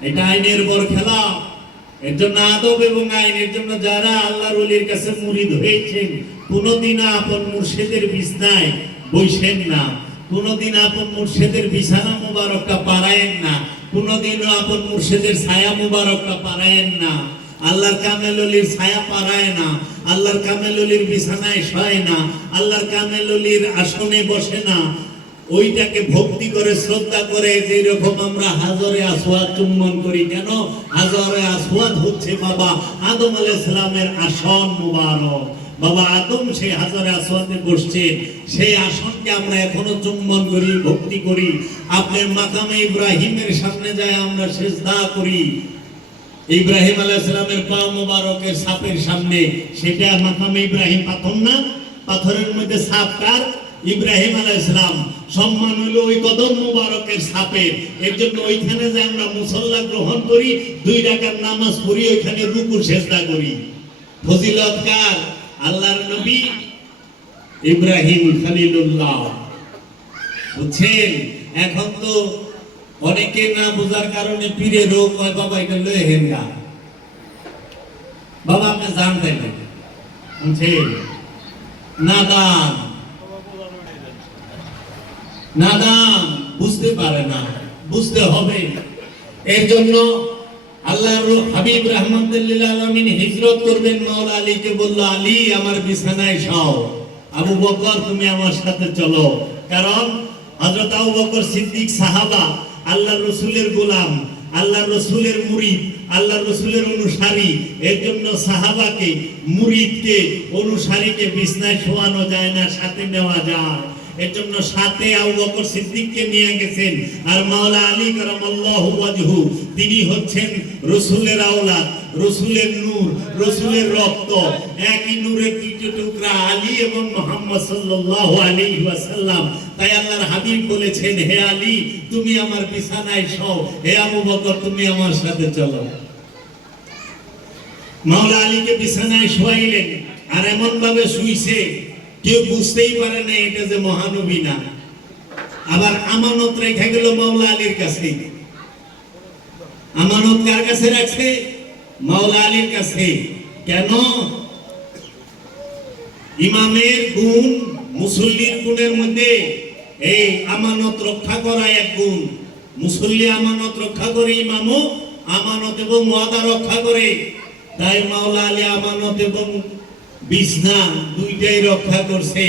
এটা আইনের বর খেলা। এর জন্য আদব এবং আইনের জন্য যারা আল্লাহর ওলির কাছে মুরিদ হয়েছেন, কোনদিন আপন মুর্শিদের বিছানায় বইসেন না, কোনদিন আপন মুর্শিদের বিছানা মুবারকটা পারায়েন না, কোনদিন আপন মুর্শিদের ছায়া মুবারকটা পারায়েন না। আল্লাহর কামেল ওলির ছায়া পারায় না, আল্লাহর কামেল ওলির বিছানায় শোয় না, আল্লাহর কামেল ওলির আসনে বসে না। ওইটাকে ভক্তি করে, শ্রদ্ধা করে, যে রকম আমরা হাজরে আসওয়াদ চুম্বন করি। কেন? হাজরে আসওয়াদ হচ্ছে বাবা আদম আলাইহিস সালামের আসন মুবারক। বাবা আদম সেই হাজরে আসওয়াদে বসছেন, সেই আসনকে আমরা এখনো চুম্বন করি, ভক্তি করি। আপনার মাকামে ইব্রাহিমের সামনে যায় আমরা সিজদা করি, ইব্রাহিম আলাইহিস সালামের পা মুবারকের ছাপের সামনে। সেটা মাকামে ইব্রাহিম পাথর না? পাথরের মধ্যে ছাপ কার? ইব্রাহিম আলাইহিস সালাম। সম্মান হলো ওই কদম মুবারকের ছাপের। এর জন্য ওইখানে যে আমরা মুসল্লা গ্রহণ করি, 2 রাকাত নামাজ পড়ি, ওইখানে রুকু সিজদা করি। ফজিলত কার? আল্লাহর নবী ইব্রাহিম খলিলুল্লাহ। বুঝছেন? এখন তো অনেকে না বোঝার কারণে পীরে রোগ হয়, বাবা এটা লয়ে হেঙ্গা, বাবা আপনি জানতেন না। বুঝছেন? নাদান, নাদান বুঝতে পারে না, বুঝতে হবে। এর জন্য আল্লাহর হাবিব রাহমাতুল্লিল আলামিন হিজরত করবেন, মাওলা আলীকে বলল, আলী আমার বিছানায় শাও, আবু বকর তুমি আমার সাথে চলো। কারণ হযরত আবু বকর সিদ্দিক সাহাবা, আল্লাহর রাসূলের গোলাম, আল্লাহর রাসূলের মুরিদ, আল্লাহর রাসূলের অনুসারী। এর জন্য সাহাবাকে, মুরিদকে, অনুসারীকে বিছানায় শোয়ানো যায় না, সাথে নেওয়া যায়। এর জন্য সাথে আবু বকর সিদ্দিককে নিয়ে গেছেন। আর মাওলা আলী কারামাল্লাহু ওয়াজহু, তিনি হচ্ছেন রাসূলের আওলাদ, রাসূলের নূর, রাসূলের রক্ত। একই নূরের দুইটা টুকরা, আলী এবং মুহাম্মদ সাল্লাল্লাহু আলাইহি ওয়াসাল্লাম। তাই আল্লাহর হাবিব বলেছেন, হে আলী তুমি আমার বিছানায় শোও, হে আবু বকর তুমি আমার সাথে চলো। মাওলা আলীকে বিছানায় শোয়াইলেন, আর এমন ভাবে শুইছে কেউ বুঝতেই পারে না এটা যে মহানবী না। আবার আমানত রেখে গেল মাওলা আলীর কাছে। আমানত কার কাছে রাখছে? মাওলা আলীর কাছে। কেন? ইমামের গুণ, মুসল্লির গুণের মধ্যে এই আমানত রক্ষা করা এক গুণ। মুসল্লি আমানত রক্ষা করে, ইমামও আমানত এবং ওয়াদা রক্ষা করে। তাই মাওলা আলী আমানত এবং বিছনা দুইটাই রক্ষা করছে,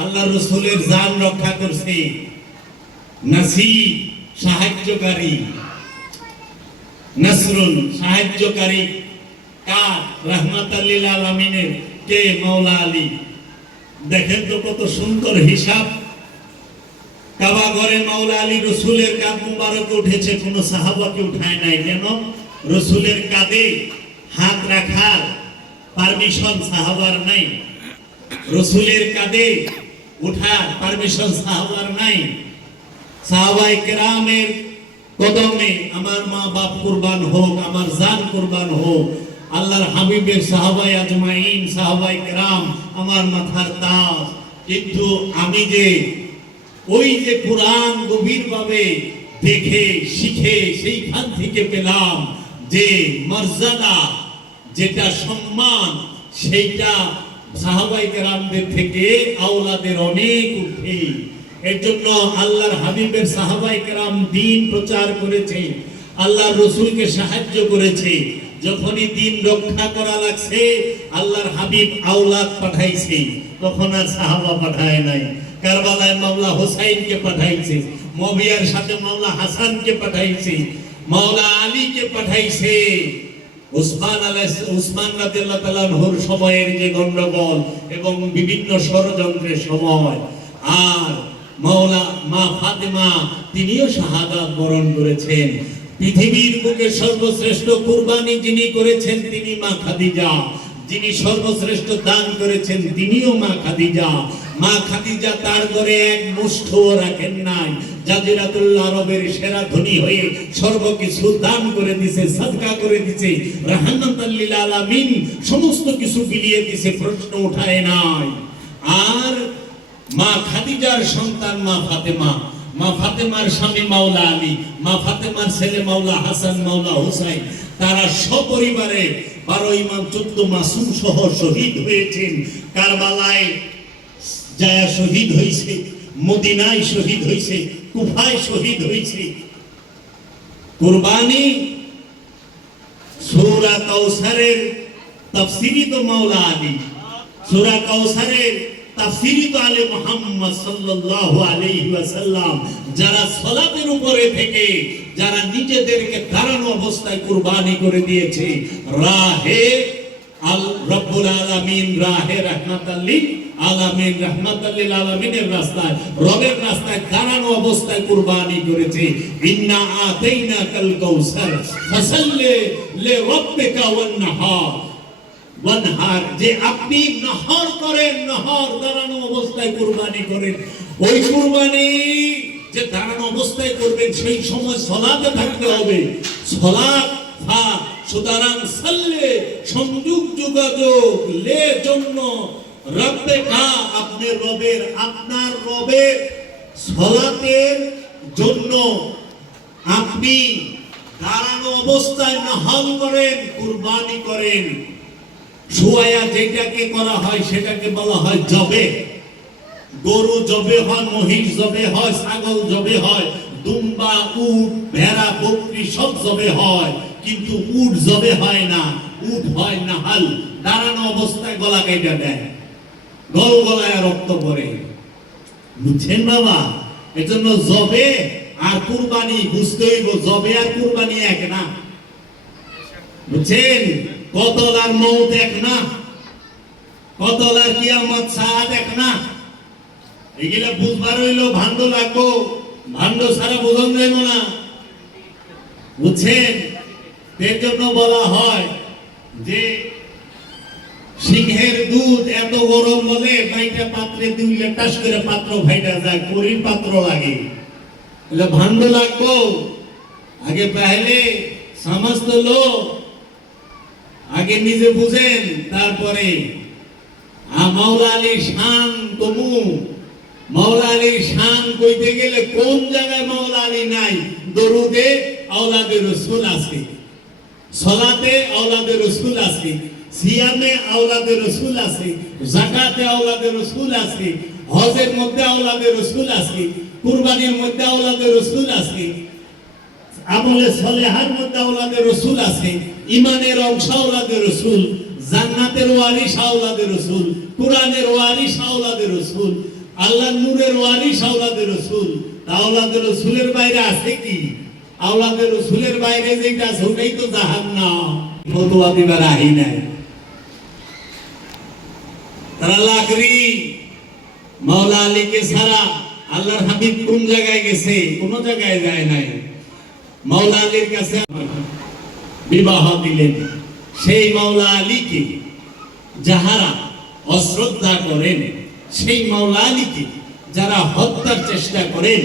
আল্লাহ রাসূলের জান রক্ষা করছে। নাসির সাহায্যকারী, নাসরুন সাহায্যকারী কার? রাহমাতাল লিল আলামিনের কে? মাওলা আলী। দেখেন তো কত সুন্দর হিসাব। কাবা ঘরে মাওলা আলী রাসূলের কাঁধ মুবারক উঠেছে, কোন সাহাবাকে উঠায় নাই। কেন? রাসূলের কাঁধে হাত রাখার পারমিশন সাহাবার নাই, রাসূলের কাঁধে ওঠার পারমিশন সাহাবার নাই। সাহাবায়ে কেরামের কদমে আমার মা বাপ কুরবান হোক, আমার জান কুরবান হোক। আল্লাহর হাবিবের সাহাবায়ে আজমাইন, সাহাবায়ে কেরাম আমার মাথার তাজ। কিন্তু আমি যে ওই যে কোরআন গভীরভাবে দেখে শিখে সেইখান থেকে পেলাম যে মর্যাদা, যেটা সম্মান, সেইটা সাহাবায়ে কেরামদের থেকে আওলাদের অনেক উঠে। এর জন্য আল্লাহর হাবিবের সাহাবায়ে কেরাম দ্বীন প্রচার করেছে, আল্লাহর রাসূলকে সাহায্য করেছে। যখনই দ্বীন রক্ষা করা লাগছে, আল্লাহর হাবিব আওলাদ পাঠাইছে, তখন আর সাহাবা পাঠায় নাই। কারবালায় মাওলা হোসাইনকে পাঠাইছে, মুয়াবিয়ার সাথে মাওলা হাসানকে পাঠাইছে, মাওলা আলীকে পাঠাইছে। উসমান রাদিয়াল্লাহু তাআলা আনহুর সময়ের যে গন্ডগোল এবং বিভিন্ন ষড়যন্ত্রের সময়, আর মাওলা মা ফাতেমা তিনিও শাহাদাত বরণ করেছেন। পৃথিবীর বুকে সর্বশ্রেষ্ঠ কুরবানি যিনি করেছেন তিনি মা খাদিজা, যিনি সর্বশ্রেষ্ঠ দান করেছেন তিনিও মা খাদিজা। মা খাদিজা তার ঘরে এক মুষ্ঠও রাখেন নাই, জাজিরাতুল আরবের সেরা ধনী হয়ে সর্বকিছু দান করে দিয়েছে, সাদকা করে দিয়েছে, রাহমাতাল লিল আলামিন সমস্ত কিছু বিলিয়ে দিয়েছে, প্রশ্ন উঠায় নাই। আর মা খাদিজার সন্তান মা ফাতেমা, মা ফাতেমার স্বামী মাওলা আলী, মা ফাতেমার ছেলে মাওলা হাসান, মাওলা হুসাইন, তারা সপরিবারে 12 ইমাম 14 মাসুম সহ শহীদ হয়েছেন। কারবালায় যায় শহীদ হয়েছে, মদিনায় শহীদ হয়েছে, কুফায় শহীদ হয়েছে। কুরবানি সূরা কাউসারের তাফসীরই তো মাওলা আলী, সূরা কাউসারের তাফসীরই তো আলে মুহাম্মদ সাল্লাল্লাহু আলাইহি ওয়াসাল্লাম। যারা সালাতের উপরে থেকে যারা নিজেদেরকে দাঁড়ানো অবস্থায় কুরবানি করে দিয়েছে, রাহে আল রব্বুল আলামিন, রাহে রাহমাতাল লিল আলামিন, রাহমাতাল লিল আলামিনের রাস্তায়, রবের রাস্তায় দাঁড়ানো অবস্থায় কুরবানি করেছে। ইন্না আতাইনাকাল কাউসার ফাসাল্লি লিরাব্বিকা ওয়ানহার, যে আপনি নহর করেন, নহর দাঁড়ানো অবস্থায় কুরবানি করেন। ওই কুরবানি যে দাঁড়ানো অবস্থায় করবেন সেই সময় সালাতে থাকতে হবে। সালাত সুতরাং সাল্লে সংযোগ, যোগাযোগ, লে জন্য, রব্বে কা আপনি রবের, আপনার রবের সালাতের জন্য আপনি দাঁড়ানো অবস্থায় নহর করেন, কুরবানি করেন। শুয়ায়া যেটাকে করা হয় সেটাকে বলা হয় জবে। গরু জবে হয়, মহিষ জবে হয়, ছাগল জবে হয়, দুম্বা, উট, ভেড়া, বকরি সব জবে হয়, কিন্তু উট জবে হয় না। উট হয় নাহাল, দাঁড়ানো অবস্থায় গলা কেটে দেয়, গলায় রক্ত পড়ে। বুঝছেন বাবা? এজন্য জবে আর কুরবানি বুঝতে হইব, জবে আর কুরবানি এক না। বুঝছেন? কতল আর মৌত এক না, কতল আর কিয়ামত সাআত এক না। এগুলা বুঝবার হইলো ভাণ্ড লাগবো, ভাণ্ড ছাড়া বোঝন যাইব না। বুঝছেন? এর জন্য বলা হয় যে সিংহের দুধ এত গরম বলে বাইটা পাত্রে দিলে টাস করে পাত্র ভাইটা যায়, করির পাত্র লাগে। তাহলে ভাণ্ড লাগবো, আগে পেহলে সমস্ত লোক আগে নিজে বুঝেন, তারপরে মাওলা আলীর শান কমু। মাওলা আলীর শান কইতে গেলে কোন জায়গায় মাওলা আলী নাই? দরুদে আওলাদে রসুল আছে, সলাতে আওলাদে রসুল আছে, সিয়ামে আওলাদে রসুল আছে, যাকাতে আওলাদে রসুল আছে, হজের মধ্যে আওলাদে রসুল আছে, কুরবানির মধ্যে আওলাদে রসুল আছে, আমলে সলেহার মধ্যে আওলাদে রসুল আছে, ইমানের অংশ আওলাদে রসুল, জান্নাতের ওয়ারিস আওলাদে রসুল, কুরআনের ওয়ারিস আওলাদে রসুল, আল্লাহর নূরের ওয়ারিস আওলাদে রসুল। আওলাদে রসুলের বাইরে আছে কি? আওলাদে রসুলের বাইরে যেটা আছে ওটাই তো জাহান্নাম। ফতোয়া দিবার আহি নাই। তারা লাকড়ি মাওলা আলীকে ছাড়া আল্লাহর হাবিব কোন জায়গায় গেছে? কোন জায়গায় যায় নাই। মাওলা আলীর কাছে বিবাহ দিলেন। সেই মাওলা আলীকে যাহারা অশ্রদ্ধা করেন, সেই মাওলা আলীকে যারা হত্যার চেষ্টা করেন,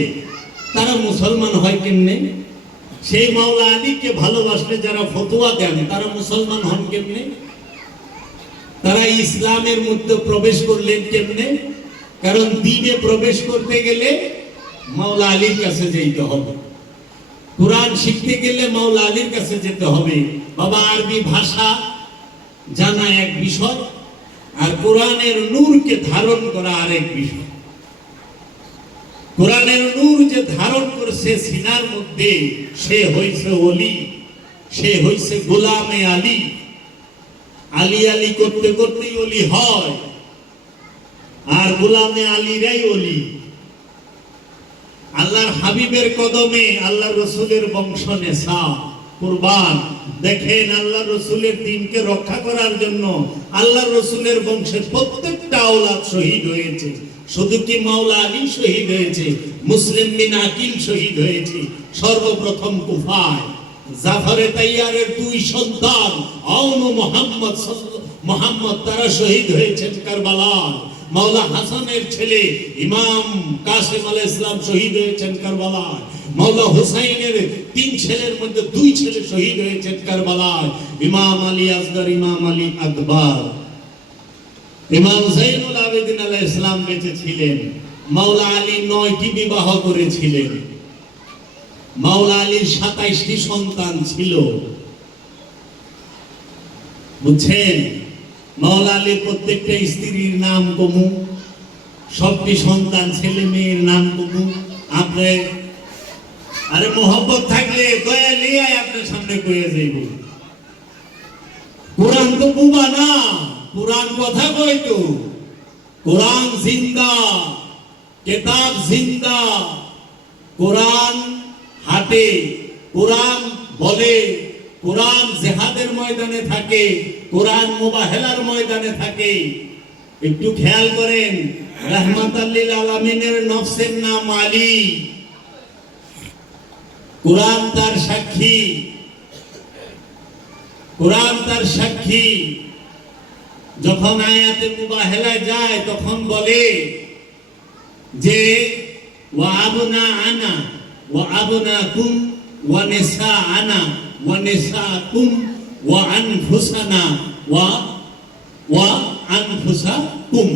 তারা মুসলমান হয় কেমনে? সেই মাওলা আলীকে ভালোবাসলে যারা ফতোয়া দেন, তারা মুসলমান হন কেমনে? তারা ইসলামের মধ্যে প্রবেশ করলেন কেমনে? কারণ দ্বীনে প্রবেশ করতে গেলে মাওলা আলীর কাছে যেতে হবে, কোরআন শিখতে গেলে মাওলা আলীর কাছে যেতে হবে। বাবা, আরবি ভাষা জানা এক বিষয়, আর কোরআনের নূরকে ধারণ করা আরেক বিষয়। কোরআনের নূর যে ধারণ করছে সিনার মধ্যে, সে হইছে ওলি, সে হইছে গোলামে আলী। আলী আলী করতে করতেই ওলি হয়, আর গোলামে আলীরাই ওলি। আল্লাহর হাবিবের কদমে আল্লাহ রসুলের বংশ নেশা কুরবান। দেখেন, আল্লাহ রসুলের দিনকে রক্ষা করার জন্য আল্লাহ রসুলের বংশের প্রত্যেকটা আওলাদ শহীদ হয়েছে। শুধু কি মাওলা আলী শহীদ হয়েছে? মুসলিম বিন আকিল শহীদ হয়েছে সর্বপ্রথম কুফায়। জাফরে তাইয়ারের দুই সন্তান আউন ও মোহাম্মদ তারা শহীদ হয়েছেন কারবালায়। মাওলা হাসানের ছেলে ইমাম কাসেম আলাইহিস সালাম শহীদ হয়েছেন কারবালায়। মাওলা হুসাইনের তিন ছেলের মধ্যে দুই ছেলে শহীদ হয়েছেন কারবালায়। ইমাম আলী আসগর, ইমাম আলী আকবর, ইমাম যাইনুল আবেদিন আলাইহিস সালাম বেঁচে ছিলেন। মাওলা আলী 9টি বিবাহ করেছিলেন। মাওলা আলীর 27টি সন্তান ছিল। বুঝছেন? মাওলা আলীর প্রত্যেকটা স্ত্রীর নাম কমু, সবটি সন্তান ছেলে মেয়ের নাম কমু। আপনি আরে মোহব্বত থাকলে দয়া নিয়ে আপনার সামনে কয়ে যাইব। কোরআন তো বুবা না, কোরআন কথা কই তো। কোরআন জিন্দা, কিতাব জিন্দা। কোরআন হাঁটে, কোরআন বলে, কোরআন জিহাদের ময়দানে থাকে, কোরআন মুবাহেলার ময়দানে থাকে। একটু খেয়াল করেন, রাহমাতাল লিল আলামিনের নফসের নাম আলী। কোরআন তার সাক্ষী, কোরআন তার সাক্ষী। যখন আয়াতে মুবাহেলায় যায় তখন বলে যে ওয়া আবনা আনা ওয়া আবনাকুম ওয়া নিসা আনা ওয়া নিসাকুম ওয়া আনফুসানা ওয়া আনফুসাকুম।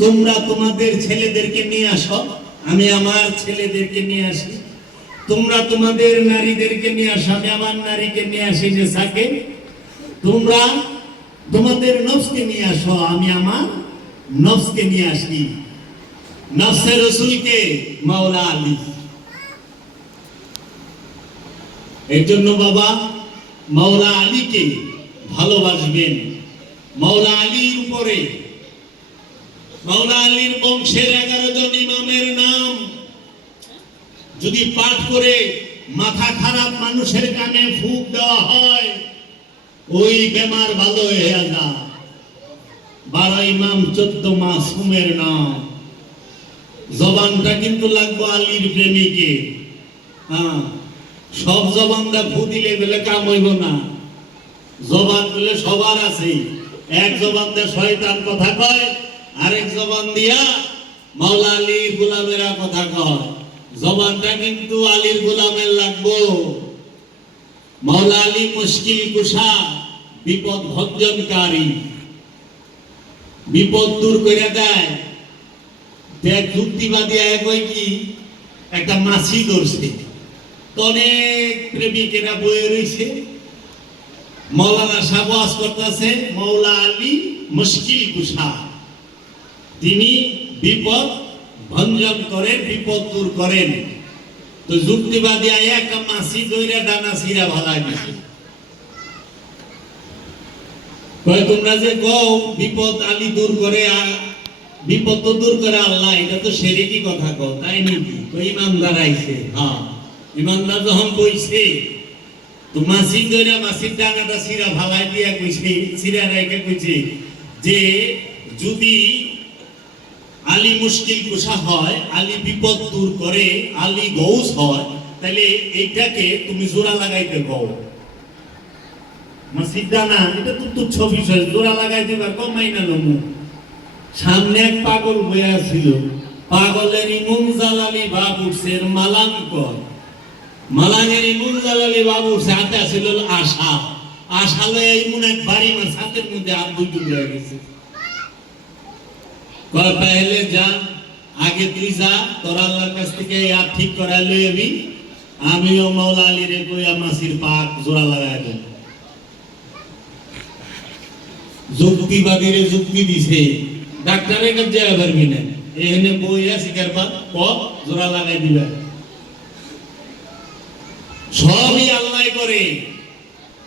তোমরা তোমাদের ছেলেদেরকে নিয়ে আসো, আমি আমার ছেলেদেরকে নিয়ে আসি। তোমরা তোমাদের নারীদেরকে নিয়ে আসো, আমি আমার নারীকে নিয়ে আসি। যে সাকে তোমরা তোমাদের নফসকে নিয়ে আসো, আমি আমার নফসকে নিয়ে আসি। নফসে রসুলকে মাওলা আলী। এর জন্য বাবা মাওলা আলীকে ভালোবাসবেন। মাওলা আলীর উপরে, মাওলা আলীর বংশের 11 জন ইমামের নাম যদি পাঠ করে মাথা খারাপ মানুষের কানে ফুঁক দেওয়া হয়, ওই বেমার ভালো হয়ে যায়। 12 ইমাম 14 মাসুমের নাম। জবানটা কিন্তু লাগবো আলীর প্রেমিকে। হ্যাঁ, সব জবানটা ফু দিলে বলে কাম হইব না। জবান বলে সবার আছে। এক জবান দিয়ে শয়তান কথা কয়, আরেক জবান দিয়া মাওলা আলীর গোলামেরা কথা কয়। জবানটা কিন্তু আলীর গোলামের লাগবো। মাওলা আলী মুশকিল কুশা, বিপদ ভঞ্জনকারী, বিপদ দূর করে দেয়। দেখ যুক্তিবাদী কই কি একটা মাছি ধরছে, অনেক প্রেমিকেরা বয়ে রয়েছে। মৌলানা সাহেব ওয়াজ করতেছে, মাওলা আলী মুশকিল কুশা, তিনি বিপদ ভঞ্জন করেন, বিপদ দূর করেন। তো যুক্তিবাদী একটা মাছি ধরে ডানা ছিঁড়া ভালাই দিছে। কয় তোমরা যে কও বিপদ আলী দূর করে, বিপদ তো দূর করে আল্লাহ, এটা তো সেরেকি কথা কও, তাই নাকি? তো ইমানদার আইছে। হ্যাঁ, ইমানদার যখন কইছে, তো মাছি ধরে মাছির ডানাটা ছিঁড়া ভালাই দিয়া কইছে, ছিঁড়া রাইখা কইছে যে যদি আলী মুশকিল কুশা হয়, আলী বিপদ দূর করে, আলী গৌস হয়, তাহলে এইটাকে তুমি জোড়া লাগাইতে কও। মাছির ডানা এটা তো তুচ্ছ বিষয়, জোড়া লাগাই দিবা কমাই না নমু। সামনে এক পাগল বইয়া ছিল, পাগলের ইমুন জালালি বাপ উঠছে, মালাং কর। মালাঙের ইমুন জালালি বাবু উঠছে, হাতে আসিল আশা। আশা লয়ে ইমুন এক বাড়ি মাছ হাতের মধ্যে হাত দুটো হয়ে গেছে। কয় পেলে যা, আগে তুই যা, তোর আল্লাহর কাছ থেকে আর ঠিক করা লইবি, আমিও মাওলা আলী রে কইয়া মাছির পাক জোড়া লাগাই দেব। যুক্তিবাদীরে যুক্তি দিছে, ডাক্তারের কাছে যাওয়া পারবি না, এখানে বইয়া শিকার পাক জোড়া লাগাই দিবা। সবই আল্লাহ করে,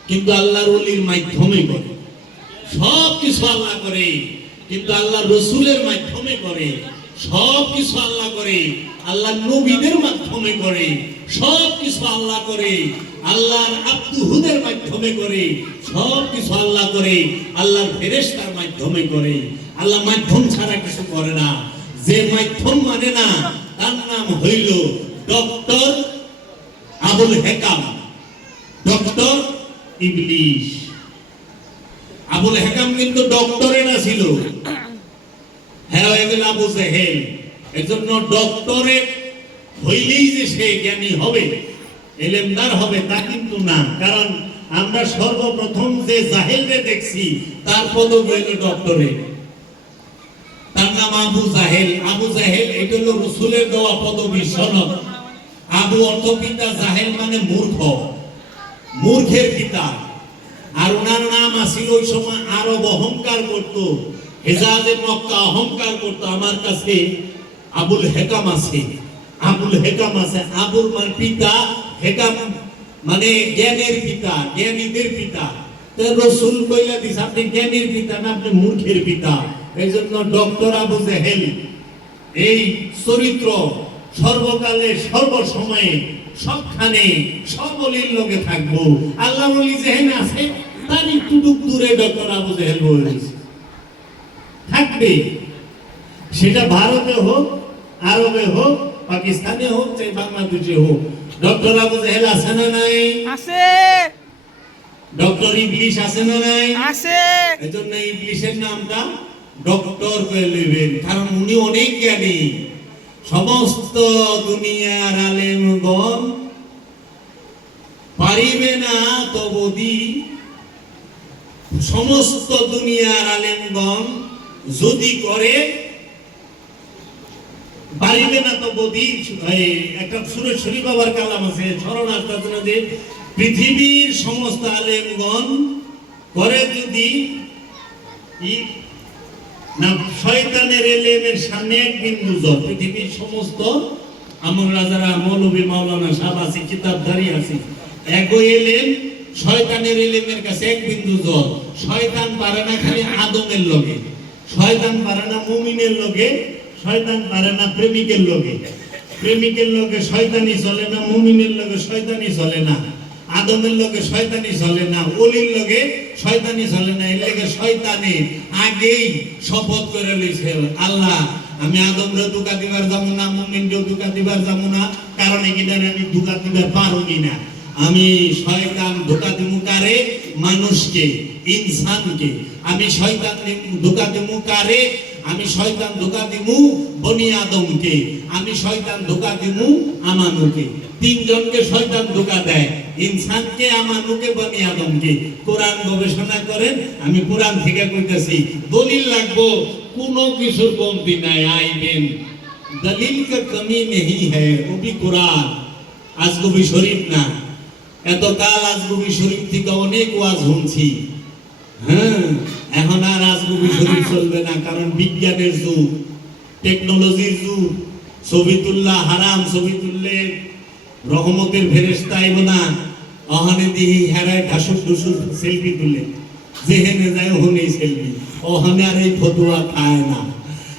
কিন্তু আল্লাহর ওলির মাধ্যমে করে। সব কিছু আল্লাহ করে, কিন্তু আল্লাহ রসুলের মাধ্যমে করে। সব কিছু আল্লাহ করে, আল্লাহ নবীদের মাধ্যমে করে। সব কিছু আল্লাহ করে, আল্লাহর আব্দুহুদের মাধ্যমে করে। সব কিছু আল্লাহ করে, আল্লাহর ফেরেশতার মাধ্যমে করে। আল্লাহ মাধ্যম ছাড়া কিছু করে না। যে মাধ্যম মানে না, তার নাম হইল ডক্টর আবুল হেকাম, ডক্টর ইবলিশ। আবুল হেকাম কিন্তু ডক্টরে না ছিল, হ্যাঁ হয়ে গেল আবু জেহেল। এজন্য ডক্টরেট হইলেই যে সে জ্ঞানী হবে, এলেমদার হবে তা কিন্তু না। কারণ আমরা সর্বপ্রথম যে জাহেলরে দেখছি, তার পদবি হইল ডক্টরে। তার নাম আবু জাহেল। আবু জাহেল এটা হলো রসুলের দেওয়া পদবি, সনদ। আবু অর্থ পিতা, জাহেল মানে মূর্খ, মূর্খের পিতা। আর ওনার নাম আসিল ওই সময় আরব অহংকার করতো, হেজাজে মক্কা অহংকার করতো, আমার কাছে আবুল হেকাম আছে, আবুল হেকাম আছে। আবুল মানে পিতা, হেকাম মানে জ্ঞানের পিতা, জ্ঞানীদের পিতা। তো রসুল কইলা দিস আপনি জ্ঞানীর পিতা না, আপনি মূর্খের পিতা। এই জন্য ডক্টর আবু জেহেল এই চরিত্র সর্বকালে সর্বসময়ে সবখানে সকলের লোকে থাকবো। আল্লাহ বলি যেখানে আছে তার একটু দূরে ডক্টর আবু জেহেল বলেছে থাকবে। সেটা ভারতে হোক, আরবে হোক, পাকিস্তানে হোক, চাই বাংলাদেশে হোক, ডক্টর আবু জেহেল আছে না নাই? আছে। ডক্টর ইবলিশ আছে না নাই? আছে। এজন্য ইবলিশের নামটা ডক্টর করে নেবেন, কারণ উনি অনেক জ্ঞানী। সমস্ত দুনিয়ার আলেমগণ পারিবে না তবদি, সমস্ত দুনিয়ার আলেমগণ যদি করে পারিবে না তবদি। একটা সুরেশ্বরী বাবার কালাম আছে, স্মরণ আসতে যে পৃথিবীর সমস্ত আলেমগণ করে যদি কি না শয়তানের এলেমের সামনে এক বিন্দু জল। পৃথিবীর সমস্ত আমল রাজারা, মৌলভী, মাওলানা সাহেব আছে, কিতাবধারী আছে, একই এলেম শয়তানের এলেমের কাছে এক বিন্দু জল। শয়তান পারে না খালি আদমের লগে, শয়তান পারে না মুমিনের লগে, শয়তান পারে না প্রেমিকের লগে, প্রেমিকের লগে শয়তানি চলে না, মুমিনের লগে শয়তানি চলে না, আদমের লগে শয়তানি চলে না, ওলির লগে শয়তানি চলে না। এর লগে শয়তানি আগেই শপথ করে লইছে, আল্লাহ আমি আদমরে ধোঁকা দিবার যাবো না, মুমিনকেও ধোঁকা দিবার যাবো না, কারণ এখানে আমি ধোঁকা দিবার পারবি না। আমি শয়তান ধোঁকা দিমু কারে? মানুষকে, ইনসানকে। আমি শয়তান ধোঁকা দিমু কারে? আমি শয়তান ধোঁকা দিমু বনি আদমকে, আমি শয়তান ধোঁকা দিমু আমানুকে। তিনজনকে শয়তান ধোঁকা দেয়, ইনসানকে, আমানুকে, বনি আদমকে। কোরআন গবেষণা করেন, আমি কোরআন থেকে কইতেছি, দলিল লাগবো কোনো কিছুর কমতি নাই, আইবেন। দলিল কা কমি নেই হ্যায়, ও ভি কোরআন, আজগবি শরীফ না। এতকাল আজগবি শরীফ থেকে অনেক ওয়াজ শুনছি, হ্যাঁ, এখন আর আজগবি শরীফ চলবে না, কারণ বিজ্ঞানের যুগ, টেকনোলজির যুগ। ছবি তুললা হারাম, ছবি তুললে রহমতের ফেরেশতা আইব না। অহানে দিহি হেরায় ঢাসুর ঢুসুর সেলফি তুলে, যেহেনে যায় ওখানেই সেলফি। ওখানে আর এই ফতুয়া খায় না,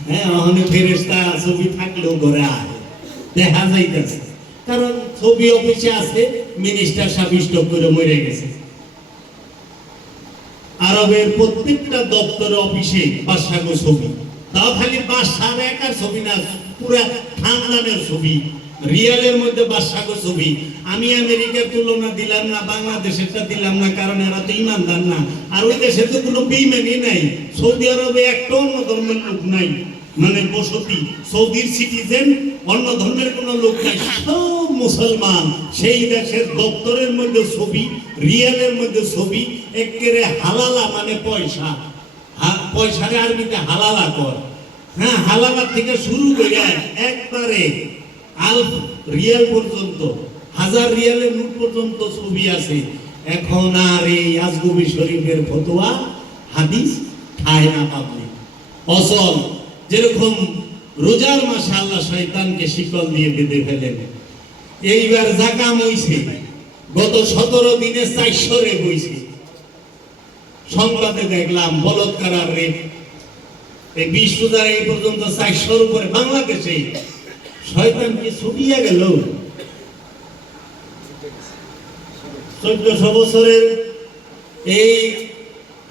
হ্যাঁ, ওখানে ফেরেশতা ছবি থাকলেও ঘরে আয়, দেখা যাইতেছে। কারণ ছবি অফিসে আছে, মিনিস্টার সাবিষ্ট করে মরে গেছে। আরবের প্রত্যেকটা দপ্তর অফিসে বাদশাহ ছবি, তাও খালি বাদশাহ একার ছবি না, পুরা খানদানের ছবি, রিয়ালের মধ্যে বাদশাহ ছবি। আমি আমেরিকার তুলনা দিলাম না, বাংলাদেশেরটা দিলাম না, কারণ এরা তো ইমানদার না। আর ওই দেশে তো কোনো বেইমানি নাই। সৌদি আরবে একটা অন্য ধর্মের লোক নাই, মানে বসতি, সৌদির সিটিজেন, অন্য ধর্মের কোনো লোক নাই, সব মুসলমান। সেই দেশের দপ্তরের মধ্যে ছবি, রিয়ালের মধ্যে ছবি, একেবারে হালালা, মানে পয়সা। পয়সারে আরবিতে হালালা কর, হ্যাঁ, হালালা থেকে শুরু করে একবারে আলফ রিয়াল পর্যন্ত, 1000 রিয়ালের নোট পর্যন্ত ছবি আছে। এখন আর এই আজগবি শরীফের ফতোয়া হাদিস খায় না পাবলিক, অচল। যেরকম রোজার মাসে আল্লাহ শয়তানকে শিকল দিয়ে বেঁধে ফেলেন, এইবার জাকাম হইছে, গত 17 দিনে 400 রেপ হইছে। সংবাদে দেখলাম বলৎকার আর রেপ, এই 20 রোজার এই পর্যন্ত 400-র উপরে বাংলাদেশে। শয়তান কি ছুটিয়ে গেল? 1400 বছরের এই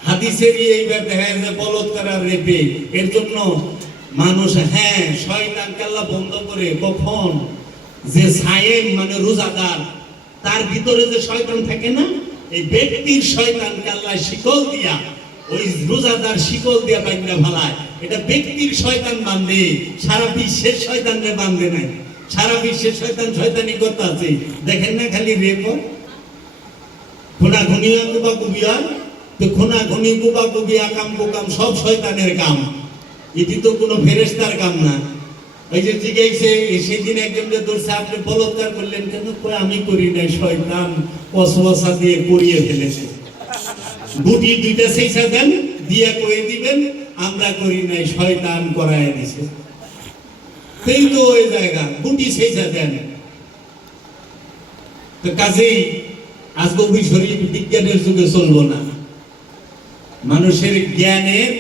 হাদিসেরই এইবার দেখা যাচ্ছে বলৎকার আর রেপে। এর জন্য মানুষ, হ্যাঁ, শয়তান কাল্লা বন্ধ করে, কখন যে সায়েম মানে রোজাদার, তার ভিতরে যে শয়তান থাকে না, এই ব্যক্তির শয়তান কাল্লা শিকল দিয়া, ওই রোজাদার শিকল দিয়া বাইন্দা ফেলায়। এটা ব্যক্তির শয়তান বান্ধে, সারা বিশ্বের শয়তানরে বান্ধে নাই। সারা বিশ্বের শয়তান শয়তানি করতে আছে, দেখেন না খালি রেপ, খুনাখুনি, কুবাকুবি হয়, তো খুনাখুনি, কুবাকুবি, আকাম কুকাম সব শয়তানের কাম। এটি তো কোনো ফেরেশতার কাম না। ওই যে জিজ্ঞাসে সেদিন একজনকে ধরছে, আপনি বলৎকার করলেন কেন? আমি করি নাই, শয়তান অসবসা দিয়ে করিয়ে ফেলেছে। গুটি 2টা সেইসা দেন, দিয়া কয়ে দিবেন আমরা করি নাই, শয়তান করায় দিছে। সেই তো ওই জায়গা, গুটি সেইসা দেন। তো কাজেই আজগবি শরীফ বিজ্ঞানের যুগে চলবো না। মানুষের জ্ঞানের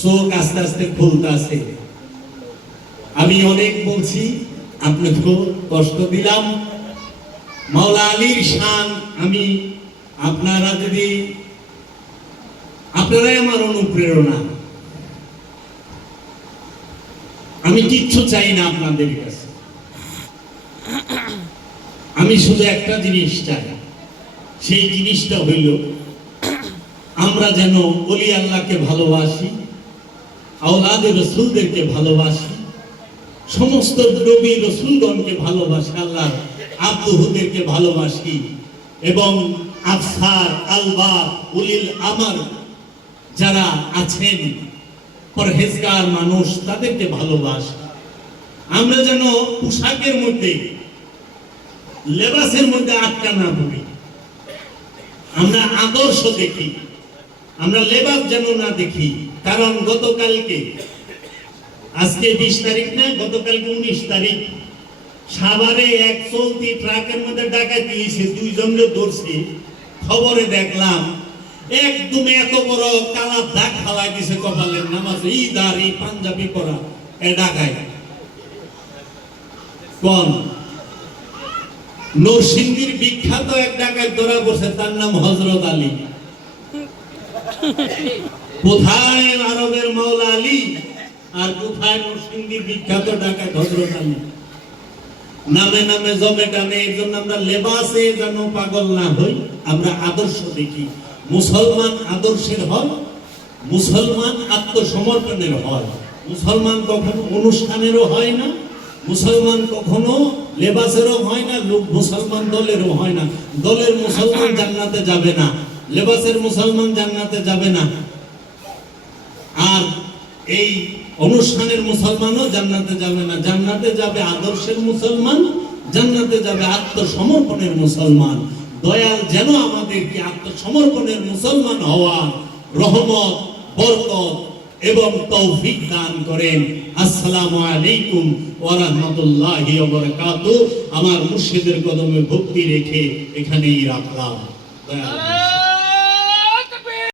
চোখ আস্তে আস্তে খুলতেছে। আমি অনেক বলছি, আপনাকেও কষ্ট দিলাম। মাওলা আলীর শান, আমি, আপনারা যদি, আপনারাই আমার অনুপ্রেরণা। আমি কিচ্ছু চাই না আপনাদের কাছে, আমি শুধু একটা জিনিস চাই। সেই জিনিসটা হইল আমরা যেন ওলি আল্লাহকে ভালোবাসি, আওলাদে রসুলদেরকে ভালোবাসি, সমস্ত নবী রসুলগণকে ভালোবাসি, আল্লাহ আব্দুহুদেরকে ভালোবাসি, এবং আফসার, আলবার, উলিল আমর যারা আছেন, পরহেজগার মানুষ, তাদেরকে ভালোবাসি। আমরা যেন পোশাকের মধ্যে, লেবাসের মধ্যে আটকা না পড়ি। আমরা আদর্শ দেখি, আমরা লেবাস যেন না দেখি, কারণ গতকালকে, আজকে 20 তারিখ না, গতকালকে 19 তারিখ, সাভারে এক চলতি ট্রাকের মধ্যে ডাকাতি হয়েছে, 2 জনকে ধরছে। খবরে দেখলাম একদম এত বড় কালা দাগ খাওয়া গেছে কপালের, নামাজ ঈদ আর এই পাঞ্জাবি পরা এ ডাকায়। কোন নরসিংদীর বিখ্যাত এক ডাকাত ধরা পড়ছে, তার নাম হযরত আলী। কোথায় আরবের মাওলা আলী আর কোথায় নরসিংদীর বিখ্যাত ডাকাত হযরত আলী? নামে নামে জমে টানে। এই জন্য আমরা লেবাসে যেন পাগল না হই, আমরা আদর্শ দেখি। মুসলমান আদর্শের হয়, মুসলমান আত্মসমর্পণের হয়। মুসলমান কখনো অনুষ্ঠানেরও হয় না, মুসলমান কখনো লেবাসেরও হয় না, মুসলমান দলেরও হয় না। দলের মুসলমান জান্নাতে যাবে না, লেবাসের মুসলমান জান্নাতে যাবে না, আর এই অনুষ্ঠানের মুসলমানও জান্নাতে যাবে না। জান্নাতে যাবে আদর্শের মুসলমান, জান্নাতে যাবে আত্মসমর্পণের মুসলমান। দয়াল যেন আমাদেরকে আত্মসমর্পণের মুসলমান হওয়া রহমত, বরকত এবং তৌফিক দান করেন। আসসালামু আলাইকুম ওয়া রাহমাতুল্লাহি ওয়া বারাকাতুহু। আমার মুর্শিদের কদমে ভক্তি রেখে এখানেই রাখলাম। দয়াল